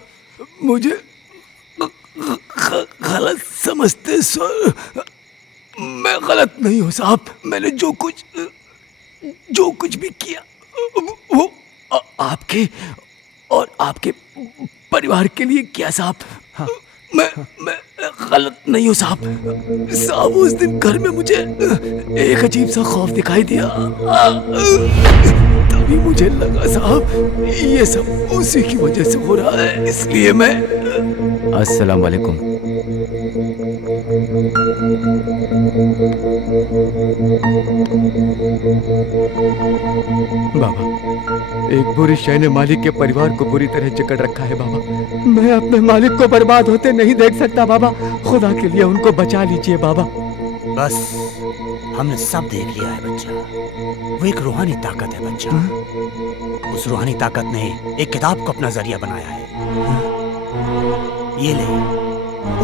मुझे गलत समझते सर। मैं गलत नहीं हूँ साहब। मैंने जो कुछ भी किया वो आपके और आपके परिवार के लिए किया साहब। हाँ। मैं गलत नहीं हूँ साहब। साहब उस दिन घर में मुझे एक अजीब सा खौफ दिखाई दिया। तभी मुझे लगा साहब ये सब उसी की वजह से हो रहा है, इसलिए मैं। अस्सलाम वालेकुम। बाबा, एक बुरी शय ने मालिक के परिवार को बुरी तरह जकड़ रखा है बाबा। मैं अपने मालिक को बर्बाद होते नहीं देख सकता बाबा। खुदा के लिए उनको बचा लीजिए बाबा। बस हमने सब देख लिया है बच्चा। वो एक रूहानी ताकत है बच्चा। उस रूहानी ताकत ने एक किताब को अपना जरिया बनाया है। ये ले,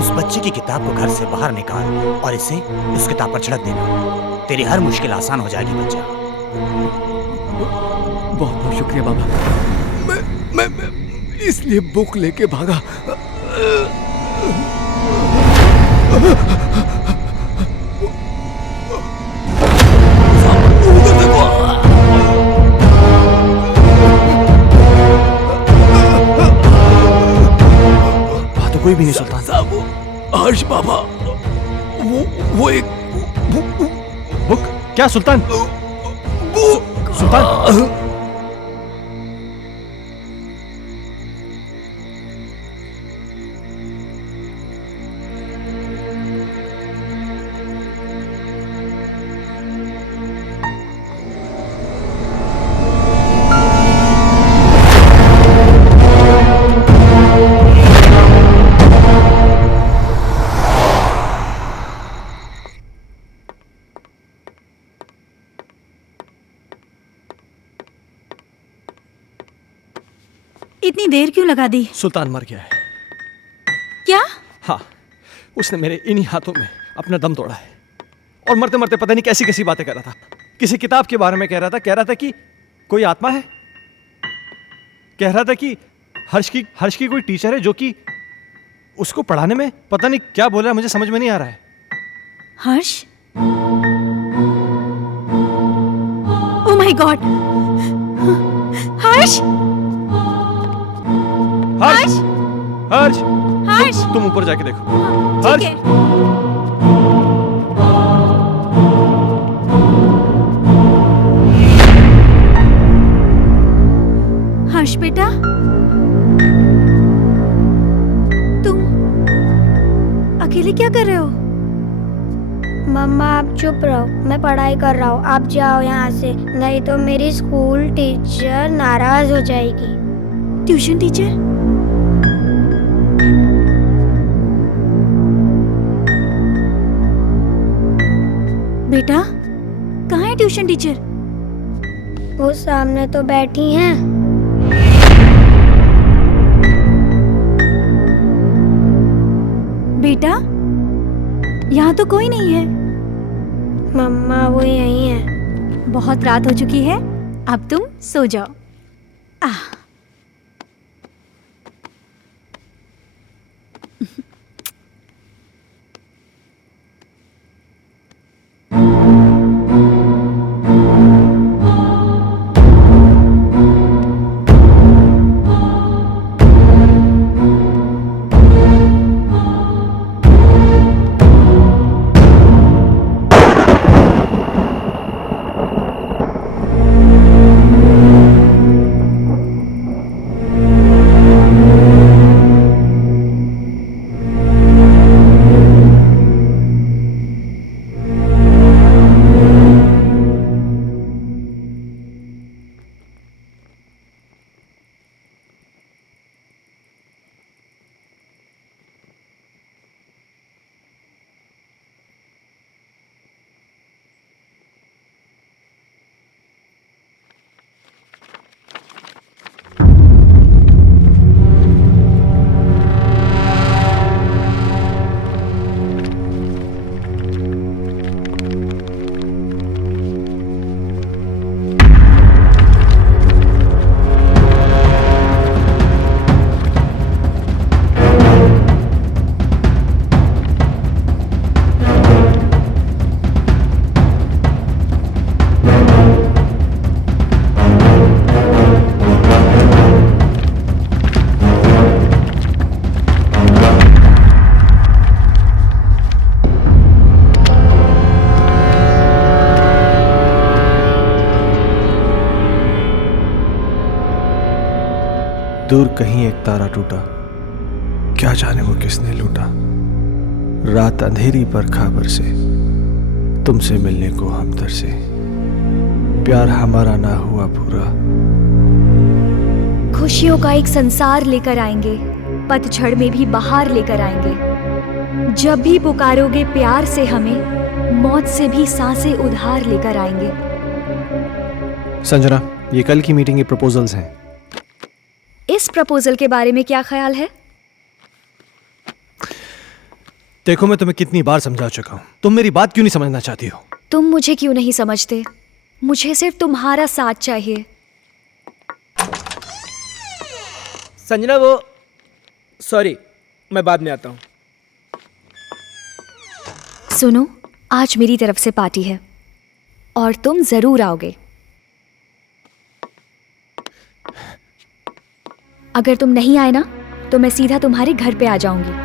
उस बच्चे की किताब को घर से बाहर निकाल और इसे उस किताब पर छिड़क देना। तेरी हर मुश्किल आसान हो जाएगी बच्चा। बहुत बहुत शुक्रिया बाबा। मैं इसलिए बुक लेके भागा। वहां तो कोई भी नहीं सुल्तान साहब। हर्ष बाबा, वो एक बुक। क्या सुल्तान? सुल्तान इतनी देर क्यों लगा दी? सुल्तान मर गया है। क्या? हाँ, उसने मेरे इन्हीं हाथों में अपना दम तोड़ा है। और मरते मरते पता नहीं कैसी कैसी बातें कर रहा था। किसी किताब के बारे में कह रहा था कि कोई आत्मा है। कह रहा था कि हर्ष की कोई टीचर है जो कि उसको पढ़ाने में पता नहीं क्या बोल रहा है, मुझे समझ में नहीं आ रहा है। Harsh? Oh my God! Harsh? Harsh! Harsh! Harsh! तुम ऊपर जाके देखो। ठीक हर्ष! है। हर्ष बेटा, तुम अकेले क्या कर रहे हो? मम्मा आप चुप रहो, मैं पढ़ाई कर रहा हूँ। आप जाओ यहाँ से, नहीं तो मेरी स्कूल टीचर नाराज हो जाएगी। Tuition teacher? बेटा, कहाँ है ट्यूशन टीचर? वो सामने तो बैठी हैं। बेटा, यहाँ तो कोई नहीं है। मम्मा वो यहीं है। बहुत रात हो चुकी है, अब तुम सो जाओ। आह, दूर कहीं एक तारा टूटा, क्या जाने वो किसने लूटा। रात अंधेरी पर खबर से, तुमसे मिलने को हम तरसे। प्यार हमारा ना हुआ पूरा। खुशियों का एक संसार लेकर आएंगे, पतझड़ में भी बहार लेकर आएंगे। जब भी पुकारोगे प्यार से हमें, मौत से भी सांसें उधार लेकर आएंगे। संजना, ये कल की मीटिंग के प्रपोजल्स हैं। इस प्रपोजल के बारे में क्या ख्याल है? देखो, मैं तुम्हें कितनी बार समझा चुका हूं, तुम मेरी बात क्यों नहीं समझना चाहती हो? तुम मुझे क्यों नहीं समझते? मुझे सिर्फ तुम्हारा साथ चाहिए। संजना, वो सॉरी, मैं बाद में आता हूँ। सुनो, आज मेरी तरफ से पार्टी है और तुम जरूर आओगे। अगर तुम नहीं आए ना, तो मैं सीधा तुम्हारे घर पे आ जाऊंगी।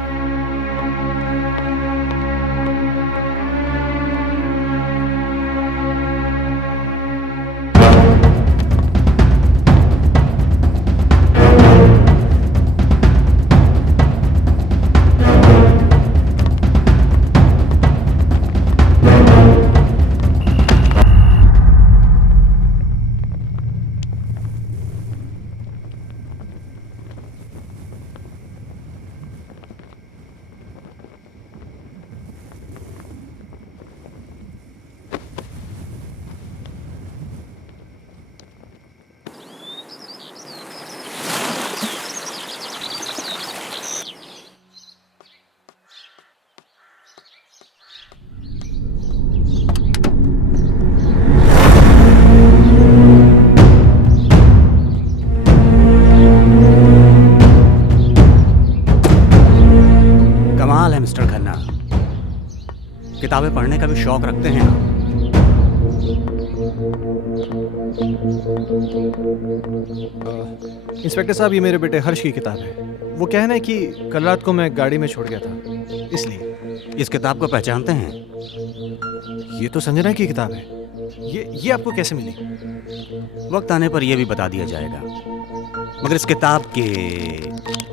मिस्टर खन्ना, किताबें पढ़ने का भी शौक रखते हैं आप? इंस्पेक्टर साहब, ये मेरे बेटे हर्ष की किताब है। वो कहना है कि कल रात को मैं गाड़ी में छोड़ गया था, इसलिए। इस किताब को पहचानते हैं? ये तो संजना की किताब है। ये आपको कैसे मिली? वक्त आने पर यह भी बता दिया जाएगा, मगर इस किताब के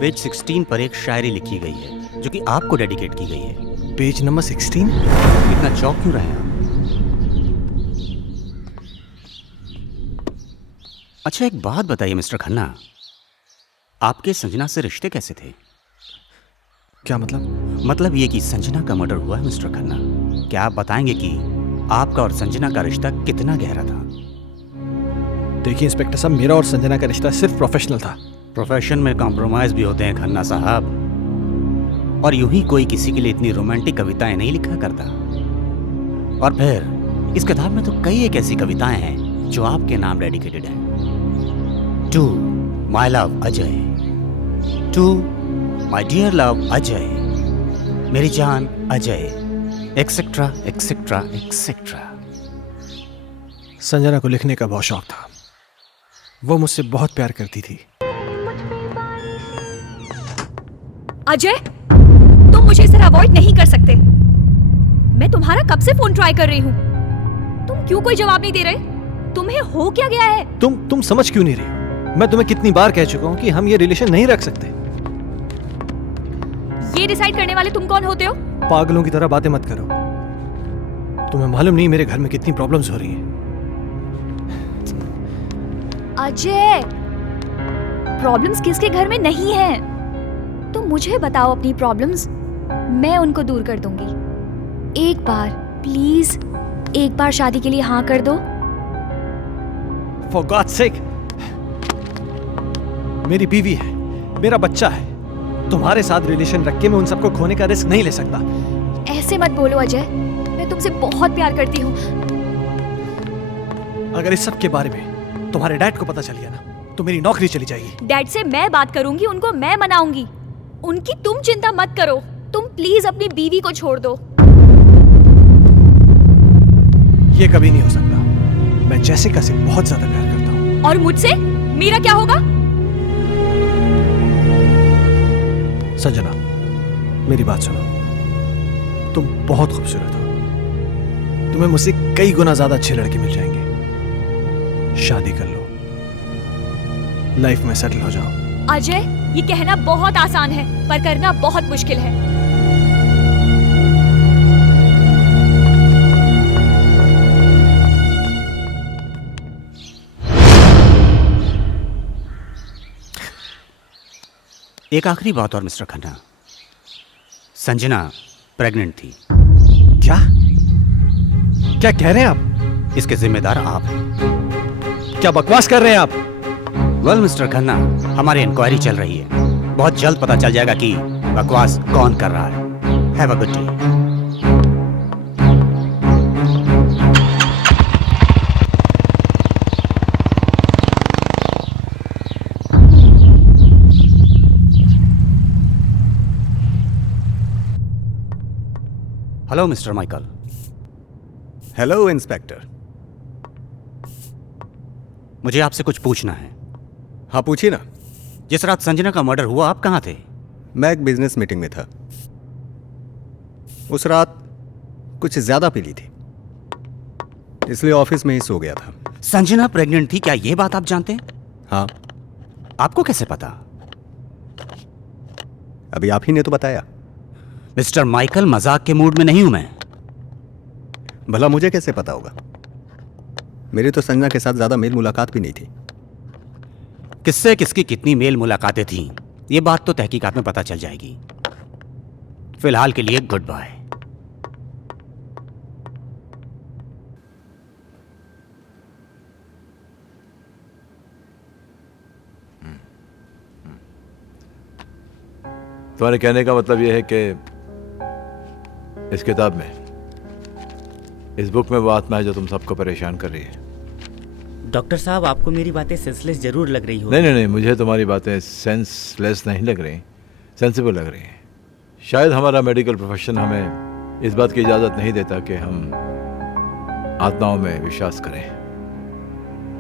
पेज 16 पर एक शायरी लिखी गई है जो कि आपको डेडिकेट की गई है। Page number 16? इतना चौंक क्यों रहे हैं आप? अच्छा, एक बात बताइए मिस्टर खन्ना, आपके संजना से रिश्ते कैसे थे? क्या मतलब? मतलब ये कि संजना का मर्डर हुआ है मिस्टर खन्ना। क्या आप बताएंगे कि आपका और संजना का रिश्ता कितना गहरा था? देखिए इंस्पेक्टर साहब, मेरा और संजना का रिश्ता सिर्फ प्रोफेशनल था। प्रोफेशन में कॉम्प्रोमाइज भी होते हैं खन्ना साहब, और यूं ही कोई किसी के लिए इतनी रोमांटिक कविताएं नहीं लिखा करता। और फिर इस किताब में तो कई एक ऐसी कविताएं हैं जो आपके नाम डेडिकेटेड हैं। To my love Ajay, to my dear love Ajay, मेरी जान Ajay, etcetera etcetera etcetera. Sanjana को लिखने का बहुत शौक था। वो मुझसे बहुत प्यार करती थी। अजय, तुम मुझे इस तरह अवॉइड नहीं कर सकते। मैं तुम्हारा कब से फोन ट्राई कर रही हूँ, तुम क्यों कोई जवाब नहीं दे रहे? तुम्हें हो क्या गया है? तुम समझ क्यों नहीं रही? मैं तुम्हें कितनी बार कह चुका हूँ कि हम ये रिलेशन नहीं रख सकते। ये डिसाइड करने वाले तुम कौन होते हो? पागलों की तरह बातें मत करो। तुम्हें मालूम नहीं मेरे घर में कितनी प्रॉब्लम्स हो रही हैं। अजय, प्रॉब्लम्स किसके घर में नहीं है? तुम मुझे बताओ अपनी प्रॉब्लम्स, मैं उनको दूर कर दूंगी। एक बार प्लीज, एक बार शादी के लिए हाँ कर दो। For God's sake, मेरी बीवी है, मेरा बच्चा है। तुम्हारे साथ रिलेशन रख के मैं उन सबको खोने का रिस्क नहीं ले सकता। ऐसे मत बोलो अजय, मैं तुमसे बहुत प्यार करती हूँ। अगर इस सब के बारे में तुम्हारे डैड को पता चल गया ना, तो मेरी नौकरी चली जाएगी। डैड से मैं बात करूंगी, उनको मैं मनाऊंगी। उनकी तुम चिंता मत करो। तुम प्लीज अपनी बीवी को छोड़ दो। ये कभी नहीं हो सकता। मैं जैसिका से बहुत ज्यादा प्यार करता हूँ। और मुझसे मेरा क्या होगा? संजना, मेरी बात सुनो। तुम बहुत खूबसूरत हो। तुम्हें मुझसे कई गुना ज्यादा अच्छे लड़के मिल जाएंगे। शादी कर लो, लाइफ में सेटल हो जाओ। अजय, ये कहना बहुत आसान है, पर करना बहुत मुश्किल है। एक आखिरी बात और मिस्टर खन्ना, संजना प्रेग्नेंट थी। क्या क्या कह रहे हैं आप? इसके जिम्मेदार आप हैं। क्या बकवास कर रहे हैं आप? वेल मिस्टर खन्ना, हमारी इंक्वायरी चल रही है। बहुत जल्द पता चल जाएगा कि बकवास कौन कर रहा है। Have a good day. Hello mister Michael. Hello inspector. मुझे आपसे कुछ पूछना है। हाँ पूछिए ना। जिस रात संजना का मर्डर हुआ आप कहाँ थे? मैं एक बिजनेस मीटिंग में था। उस रात कुछ ज्यादा पी ली थी, इसलिए ऑफिस में ही सो गया था। संजना प्रेग्नेंट थी, क्या ये बात आप जानते हैं? हाँ। आपको कैसे पता? अभी आप ही ने तो बताया। मिस्टर माइकल, मजाक के मूड में नहीं हूं मैं। भला मुझे कैसे पता होगा? मेरी तो संजना के साथ ज्यादा मेल मुलाकात भी नहीं थी। किससे किसकी कितनी मेल मुलाकातें थीं, ये बात तो तहकीकात में पता चल जाएगी। फिलहाल के लिए गुड बाय। तुम्हारे कहने का मतलब यह है कि इस किताब में, इस बुक में वो आत्मा है जो तुम सबको परेशान कर रही है। डॉक्टर साहब, आपको मेरी बातें सेंसलेस जरूर लग रही हो। नहीं, मुझे तुम्हारी बातें सेंसलेस नहीं लग रही, सेंसिबल लग रही हैं। शायद हमारा मेडिकल प्रोफेशन हमें इस बात की इजाज़त नहीं देता कि हम आत्माओं में विश्वास करें,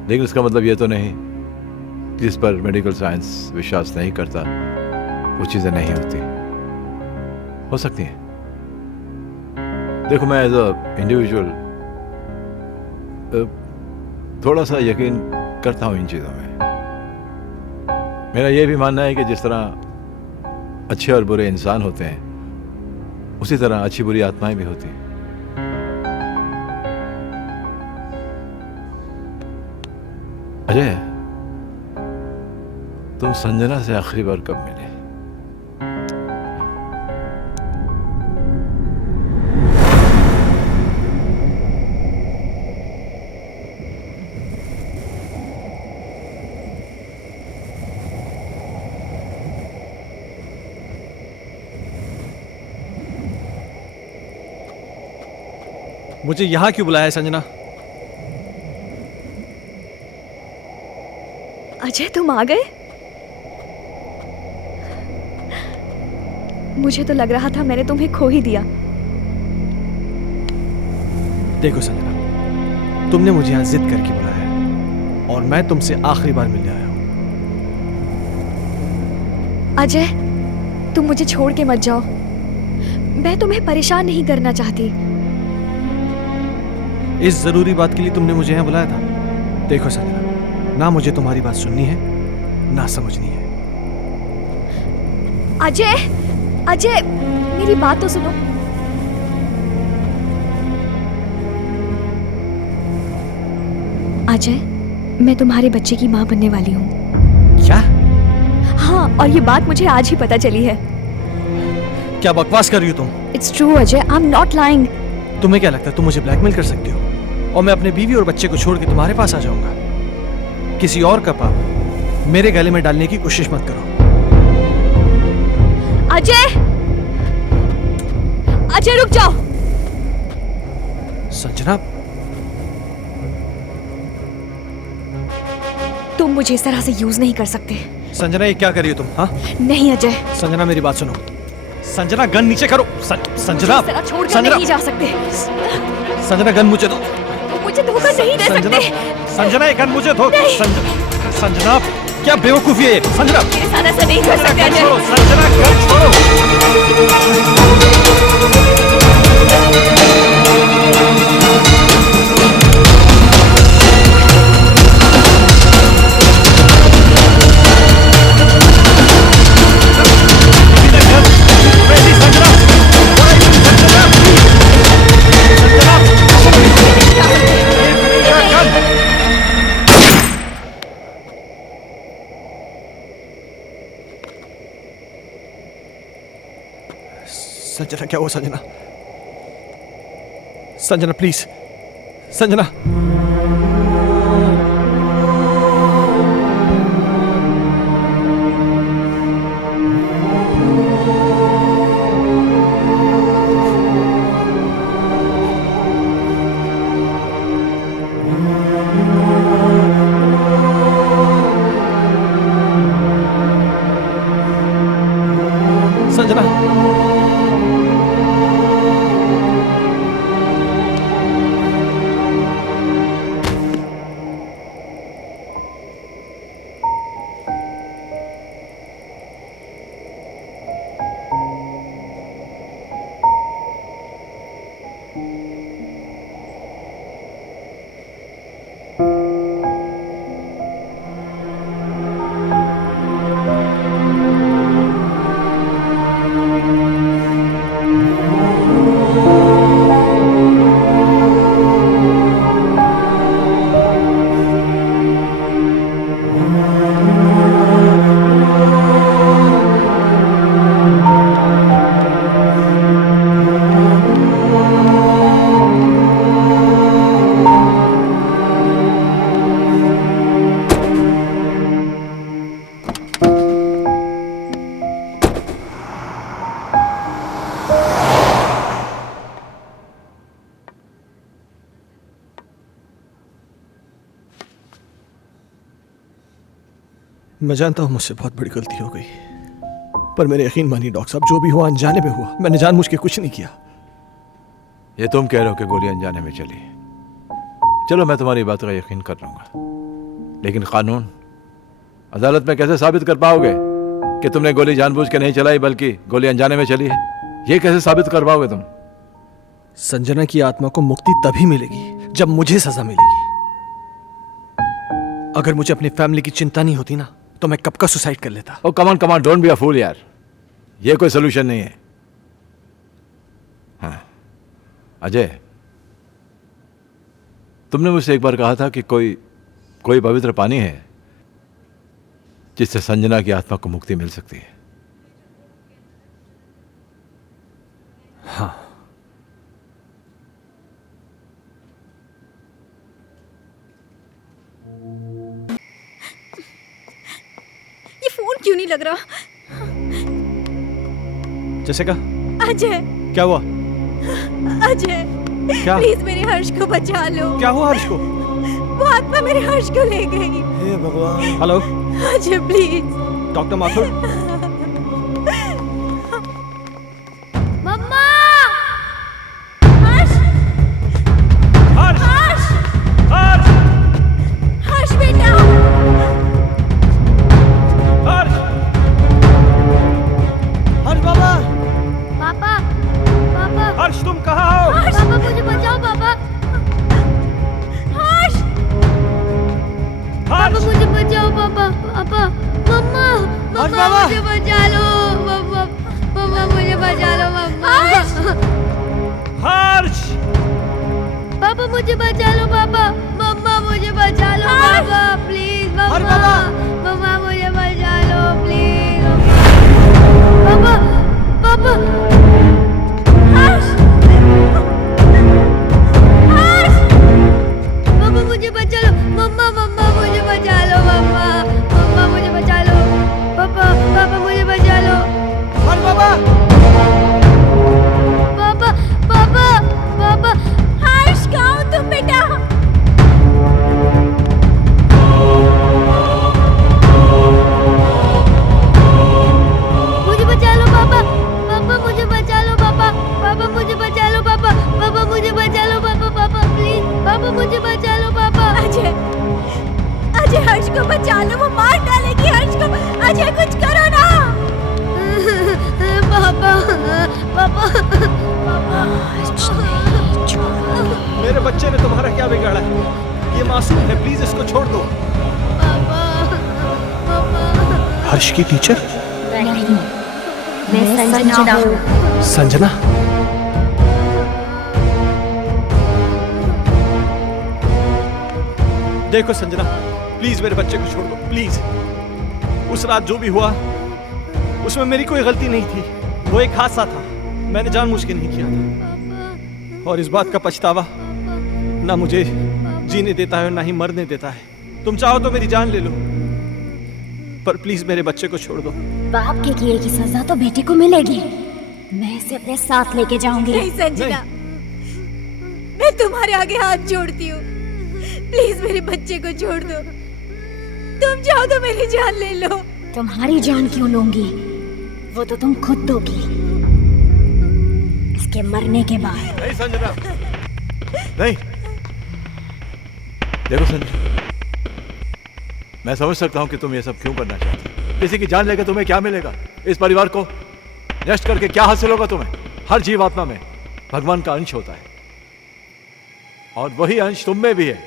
लेकिन इसका मतलब ये तो नहीं जिस पर मेडिकल साइंस विश्वास नहीं करता वो चीज़ें नहीं होती। हो सकती हैं। देखो, मैं एज अ इंडिविजुअल थोड़ा सा यकीन करता हूँ इन चीज़ों में। मेरा ये भी मानना है कि जिस तरह अच्छे और बुरे इंसान होते हैं, उसी तरह अच्छी बुरी आत्माएं भी होती हैं। अजय, तुम संजना से आखिरी बार कब मिले? मुझे यहाँ क्यों बुलाया है संजना? अजय तुम आ गए? मुझे तो लग रहा था मैंने तुम्हें खो ही दिया। देखो संजना, तुमने मुझे यहाँ जिद करके बुलाया है और मैं तुमसे आखिरी बार मिलने आया हूँ। अजय तुम मुझे छोड़ के मत जाओ, मैं तुम्हें परेशान नहीं करना चाहती। इस जरूरी बात के लिए तुमने मुझे यहाँ बुलाया था? देखो संजना, ना मुझे तुम्हारी बात सुननी है ना समझनी है। अजय अजय मेरी बात तो सुनो। अजय मैं तुम्हारे बच्चे की माँ बनने वाली हूँ। क्या? हाँ, और ये बात मुझे आज ही पता चली है। क्या बकवास कर रही हो तुम? It's true Ajay, I am not lying. तुम्हें क्या लगता है तुम मुझे ब्लैकमेल कर सकती हो और मैं अपने बीवी और बच्चे को छोड़ के तुम्हारे पास आ जाऊंगा? किसी और का पाप मेरे गले में डालने की कोशिश मत करो। अजय अजय रुक जाओ। संजना, तुम मुझे इस तरह से यूज नहीं कर सकते। संजना ये क्या कर रही हो तुम? हाँ नहीं अजय, संजना मेरी बात सुनो। संजना गन नीचे करो। संजना, इस तरह छोड़कर संजना, नहीं जा सकते। संजना गन मुझे दो। तुम मुझे धोखा नहीं दे संजना, सकते। संजना ये गन मुझे दो। संजना क्या बेवकूफी है ये? संजना मेरे साथ ऐसा नहीं कर सकते अजय। संजना गन छोड़ो। संजना क्या हुआ? संजना, संजना प्लीज, संजना। संजना, मैं जानता हूं मुझसे बहुत बड़ी गलती हो गई, पर मेरे यकीन मानिए डॉक्टर साहब, जो भी हुआ अनजाने में हुआ। मैंने जानबूझ के कुछ नहीं किया। ये तुम कह रहे हो कि गोली अनजाने में चली। चलो मैं तुम्हारी बात का यकीन कर लूंगा, लेकिन कानून अदालत में कैसे साबित कर पाओगे कि तुमने गोली जानबूझ के नहीं चलाई बल्कि गोली अनजाने में चली है? ये कैसे साबित कर पाओगे तुम? संजना की आत्मा को मुक्ति तभी मिलेगी जब मुझे सजा मिलेगी। अगर मुझे अपनी फैमिली की चिंता नहीं होती ना तो मैं कब का सुसाइड कर लेता। ओ कमान कमान, डोंट बी अ फूल यार, ये कोई सोल्यूशन नहीं है। हाँ अजय, तुमने मुझसे एक बार कहा था कि कोई पवित्र पानी है जिससे संजना की आत्मा को मुक्ति मिल सकती है। हाँ, ये फोन क्यों नहीं लग रहा? जैसे का अजय, क्या हुआ? अजय, क्या? प्लीज मेरे हर्ष को बचा लो। क्या हुआ हर्ष को? वो आत्मा मेरे हर्ष को ले गई। हे भगवान। Hello Ajay please. Doctor Mathur. मम्मा। हर्ष हर्ष हर्ष हर्ष हर्ष बेटा। हर्ष हर्ष बाबा। पापा पापा हर्ष तुम कहाँ हो? पापा मुझे बचाओ पापा। हर्ष पापा हर्ष मुझे बचाओ पापा। पापा मम्मा हर्ष मम्मा बाबा। मुझे बचा लो। मम्मा मम्मा मुझे बचा लो मम्मा। हर्ष पापा मुझे बचा लो पापा। मम्मा मुझे बचा लो पापा प्लीज। हर्ष मम्मा बाबा। मम्मा मुझे बचा लो प्लीज। पापा पापा हर्ष हर्ष पापा मुझे बचा लो। मम्मा मम्मा मुझे बचा लो। मम्मा मम्मा मुझे बचा लो। पापा पापा मुझे बचा लो। हर्ष बाबा। पापा पापा पापा हर्ष कहाँ हो तुम बेटा? मुझे बचा लो पापा। पापा मुझे बचा लो पापा। पापा मुझे बचा लो पापा। पापा मुझे बचा लो पापा। पापा प्लीज पापा मुझे बचा लो पापा। अजय अजय हर्ष को बचा लो, वो मार डालेगी हर्ष को। अजय कुछ करो ना। पापा पापा मेरे बच्चे ने तुम्हारा क्या बिगाड़ा है? ये मासूम है, प्लीज इसको छोड़ दो। हर्ष की टीचर मैं संजना हूँ। संजना। देखो संजना, प्लीज मेरे बच्चे को छोड़ दो प्लीज। उस रात जो भी हुआ उसमें मेरी कोई गलती नहीं थी, वो एक हादसा था, मैंने जानबूझ के नहीं किया था। और इस बात का पछतावा ना मुझे जीने देता है और ना ही मरने देता है। तुम चाहो तो मेरी जान ले लो, पर प्लीज मेरे बच्चे को छोड़ दो। बाप के किए की सजा तो बेटी को मिलेगी। मैं इसे अपने साथ लेके जाऊंगी। नहीं संजना, मैं तुम्हारे आगे हाथ जोड़ती हूँ, प्लीज मेरे बच्चे को छोड़ दो। तुम चाहो तो मेरी जान ले लो। तुम्हारी जान क्यों लूंगी? वो तो तुम खुद दोगी इसके मरने के बाद। नहीं संजना, नहीं। देखो संजना, मैं समझ सकता हूं कि तुम ये सब क्यों करना चाहते हो। किसी की जान लेकर तुम्हें क्या मिलेगा? इस परिवार को नष्ट करके क्या हासिल होगा तुम्हें? हर जीवात्मा में भगवान का अंश होता है, और वही अंश तुम में भी है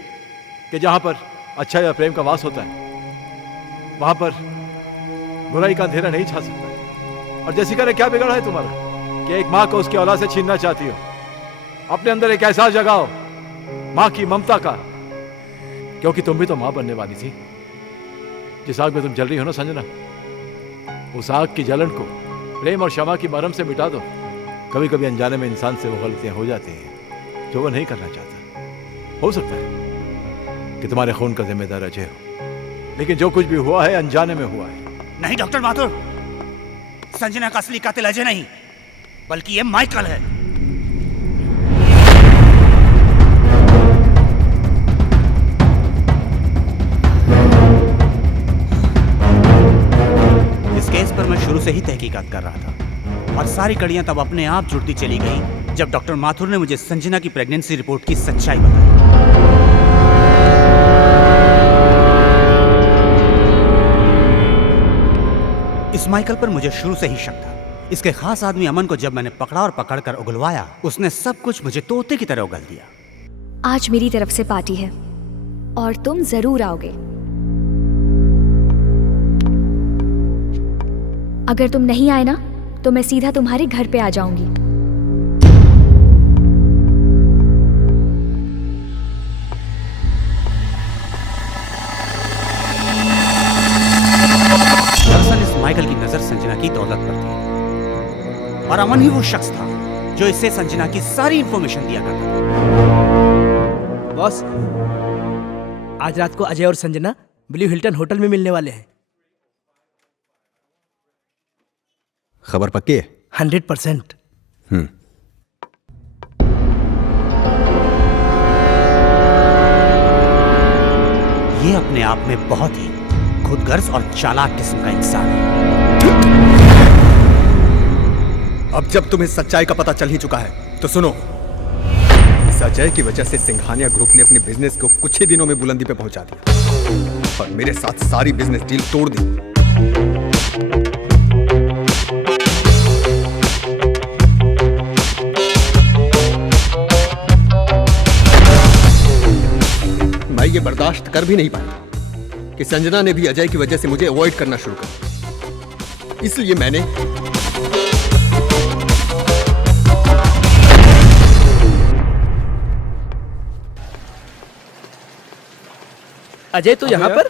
कि जहां पर अच्छा या प्रेम का वास होता है वहां पर बुराई का अंधेरा नहीं छा सकता। और जैसिका ने क्या बिगाड़ा है तुम्हारा कि एक माँ को उसकी औलाद से छीनना चाहती हो? अपने अंदर एक एहसास जगाओ माँ की ममता का, क्योंकि तुम भी तो माँ बनने वाली थी। जिस आग में तुम जल रही हो ना संजना, उस आग की जलन को प्रेम और क्षमा की मरहम से मिटा दो। कभी कभी अनजाने में इंसान से वो गलतियां हो जाती हैं जो वो नहीं करना चाहता। हो सकता है कि तुम्हारे खून का जिम्मेदार अजय हो, लेकिन जो कुछ भी हुआ है अनजाने में हुआ है। नहीं डॉक्टर माथुर, संजना का असली कातिल अजय नहीं बल्कि ये माइकल है। इस केस पर मैं शुरू से ही तहकीकात कर रहा था, और सारी कड़ियां तब अपने आप जुड़ती चली गई जब डॉक्टर माथुर ने मुझे संजना की प्रेगनेंसी रिपोर्ट की सच्चाई बताई। इस माइकल पर मुझे शुरू से ही शक था। इसके खास आदमी अमन को जब मैंने पकड़ा और पकड़कर उगलवाया, उसने सब कुछ मुझे तोते की तरह उगल दिया। आज मेरी तरफ से पार्टी है और तुम जरूर आओगे। अगर तुम नहीं आए ना तो मैं सीधा तुम्हारे घर पे आ जाऊंगी। दरअसल इस माइकल की नजर संजना की दौलत पर थी, और अमन ही वो शख्स था जो इससे संजना की सारी इंफॉर्मेशन दिया करता था। बॉस, आज रात को अजय और संजना ब्लू हिल्टन होटल में मिलने वाले हैं। खबर पक्की है? 100%। आप में बहुत ही खुदगर्ज और चालाक किस्म का इंसान है। अब जब तुम्हें सच्चाई का पता चल ही चुका है तो सुनो, इस अजय की वजह से सिंघानिया ग्रुप ने अपने बिजनेस को कुछ ही दिनों में बुलंदी पे पहुंचा दिया और मेरे साथ सारी बिजनेस डील तोड़ दी। मैं ये बर्दाश्त कर भी नहीं पाया कि संजना ने भी अजय की वजह से मुझे अवॉइड करना शुरू कर दिया। इसलिए मैंने अजय तो यहाँ पर?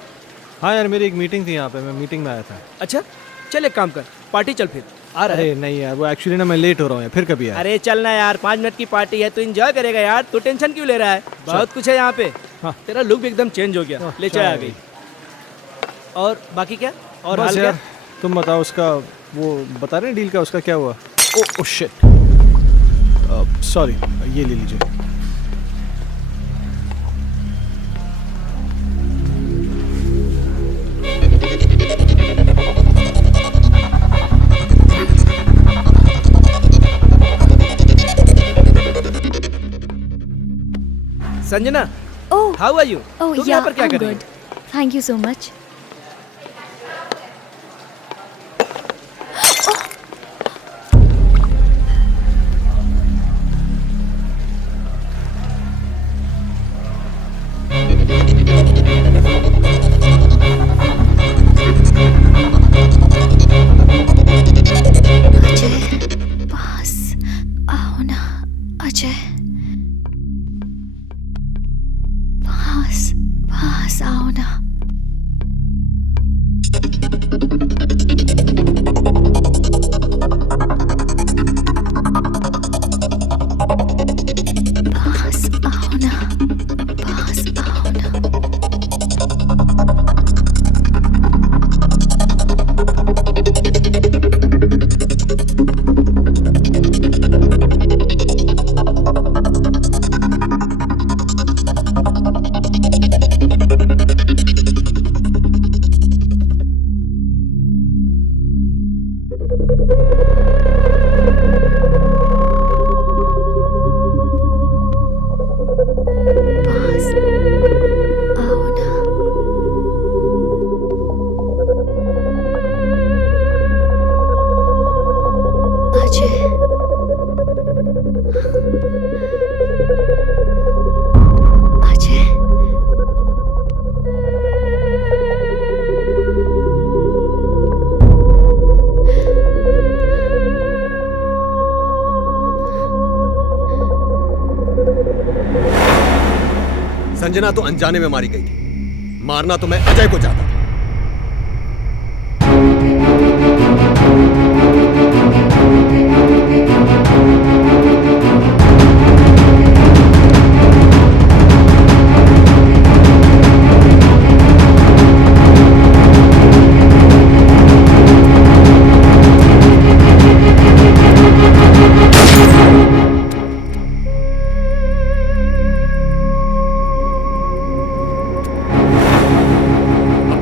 हाँ यार, मेरी एक मीटिंग थी यहाँ पे, मैं मीटिंग में आया था। अच्छा चल एक काम कर, पार्टी चल फिर। आ रहा है? अरे नहीं यार, वो एक्चुअली ना मैं लेट हो रहा हूँ यार, फिर कभी यार। अरे चलना यार, 5 मिनट की पार्टी है, तू एंजॉय करेगा यार, तू टेंशन क्यों ले रहा है? बहुत कुछ है यहाँ पे। हाँ। तेरा लुक भी एकदम चेंज हो गया, ले चाय आ गई। और बाकी क्या? और हाल क्या? तुम बताओ, उसका वो बता रहे हैं डील का, उसका क्या हुआ? ओ शिट, सॉरी, ये ले लीजिए। Sanjana, Oh, how are you? oh तुम yeah, यहाँ पर क्या I'm कर रही good. Thank you so much. Ajay, पास आओ ना अजय, पास आओ ना। पास आओ ना, पास आओ ना। पास आओ ना। अजय, अजय, संजना तो अनजाने में मारी गई थी, मारना तो मैं अजय को चाहता था।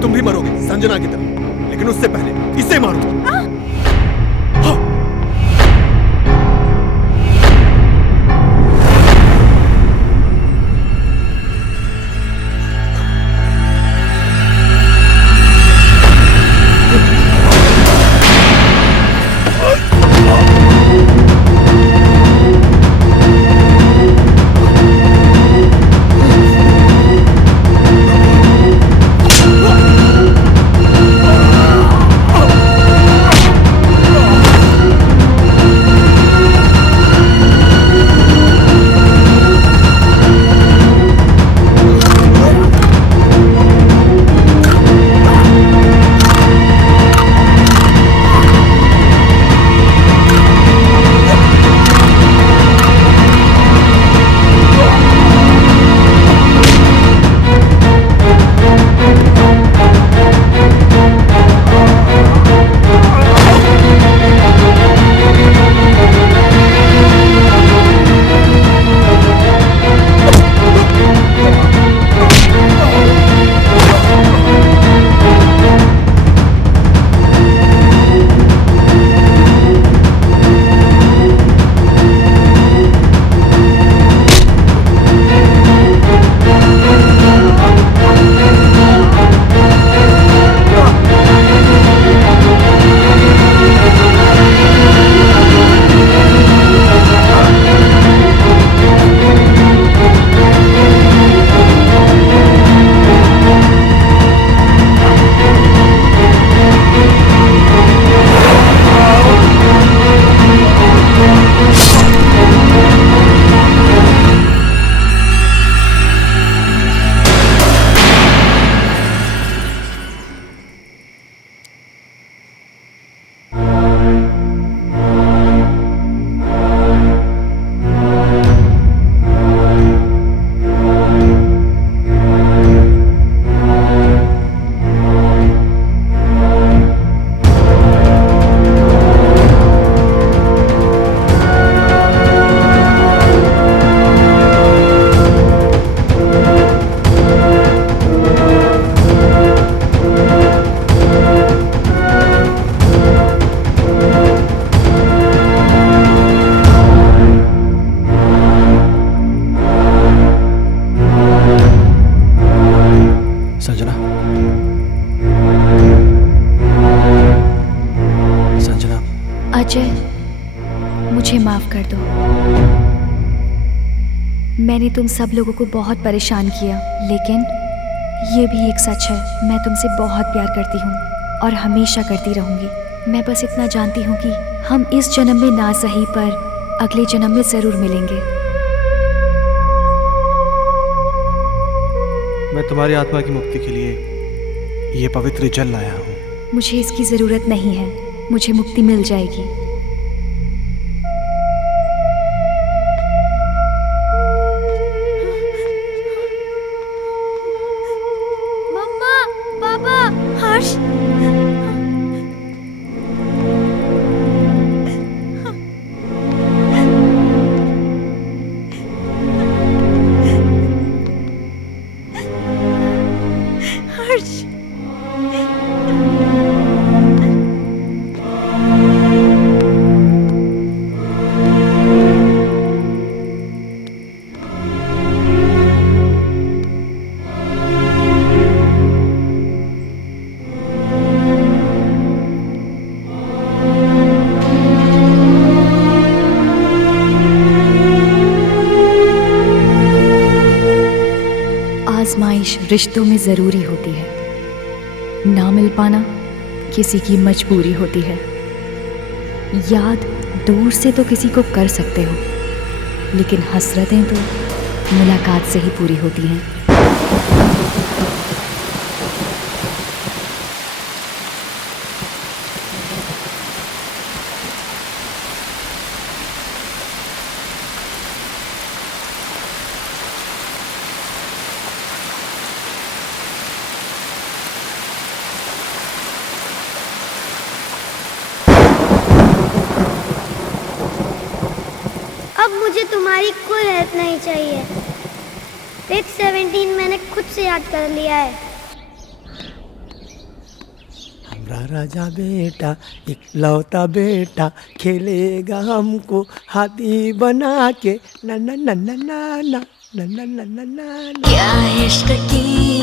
तुम भी मरोगे संजना की तरह, लेकिन उससे पहले इसे मारो। मैंने तुम सब लोगों को बहुत परेशान किया, लेकिन ये भी एक सच है, मैं तुमसे बहुत प्यार करती हूँ और हमेशा करती रहूँगी। मैं बस इतना जानती हूँ कि हम इस जन्म में ना सही पर अगले जन्म में ज़रूर मिलेंगे। मैं तुम्हारी आत्मा की मुक्ति के लिए ये पवित्र जल लाया हूँ। मुझे इसकी ज़रूरत नहीं है, मुझे मुक्ति मिल जाएगी। मम्मा, पापा, हर्ष। हर्ष। आजमाइश रिश्तों में ज़रूरी होती है, ना मिल पाना किसी की मजबूरी होती है। याद दूर से तो किसी को कर सकते हो, लेकिन हसरतें तो मुलाकात से ही पूरी होती हैं। अब मुझे तुम्हारी कोई हेल्प नहीं चाहिए। पेज 17 मैंने खुद से याद कर लिया है। हमारा राजा बेटा इकलौता बेटा खेलेगा हमको हाथी बना के ना ना ना ना ना ना ना ना ना ना ना। क्या इश्क की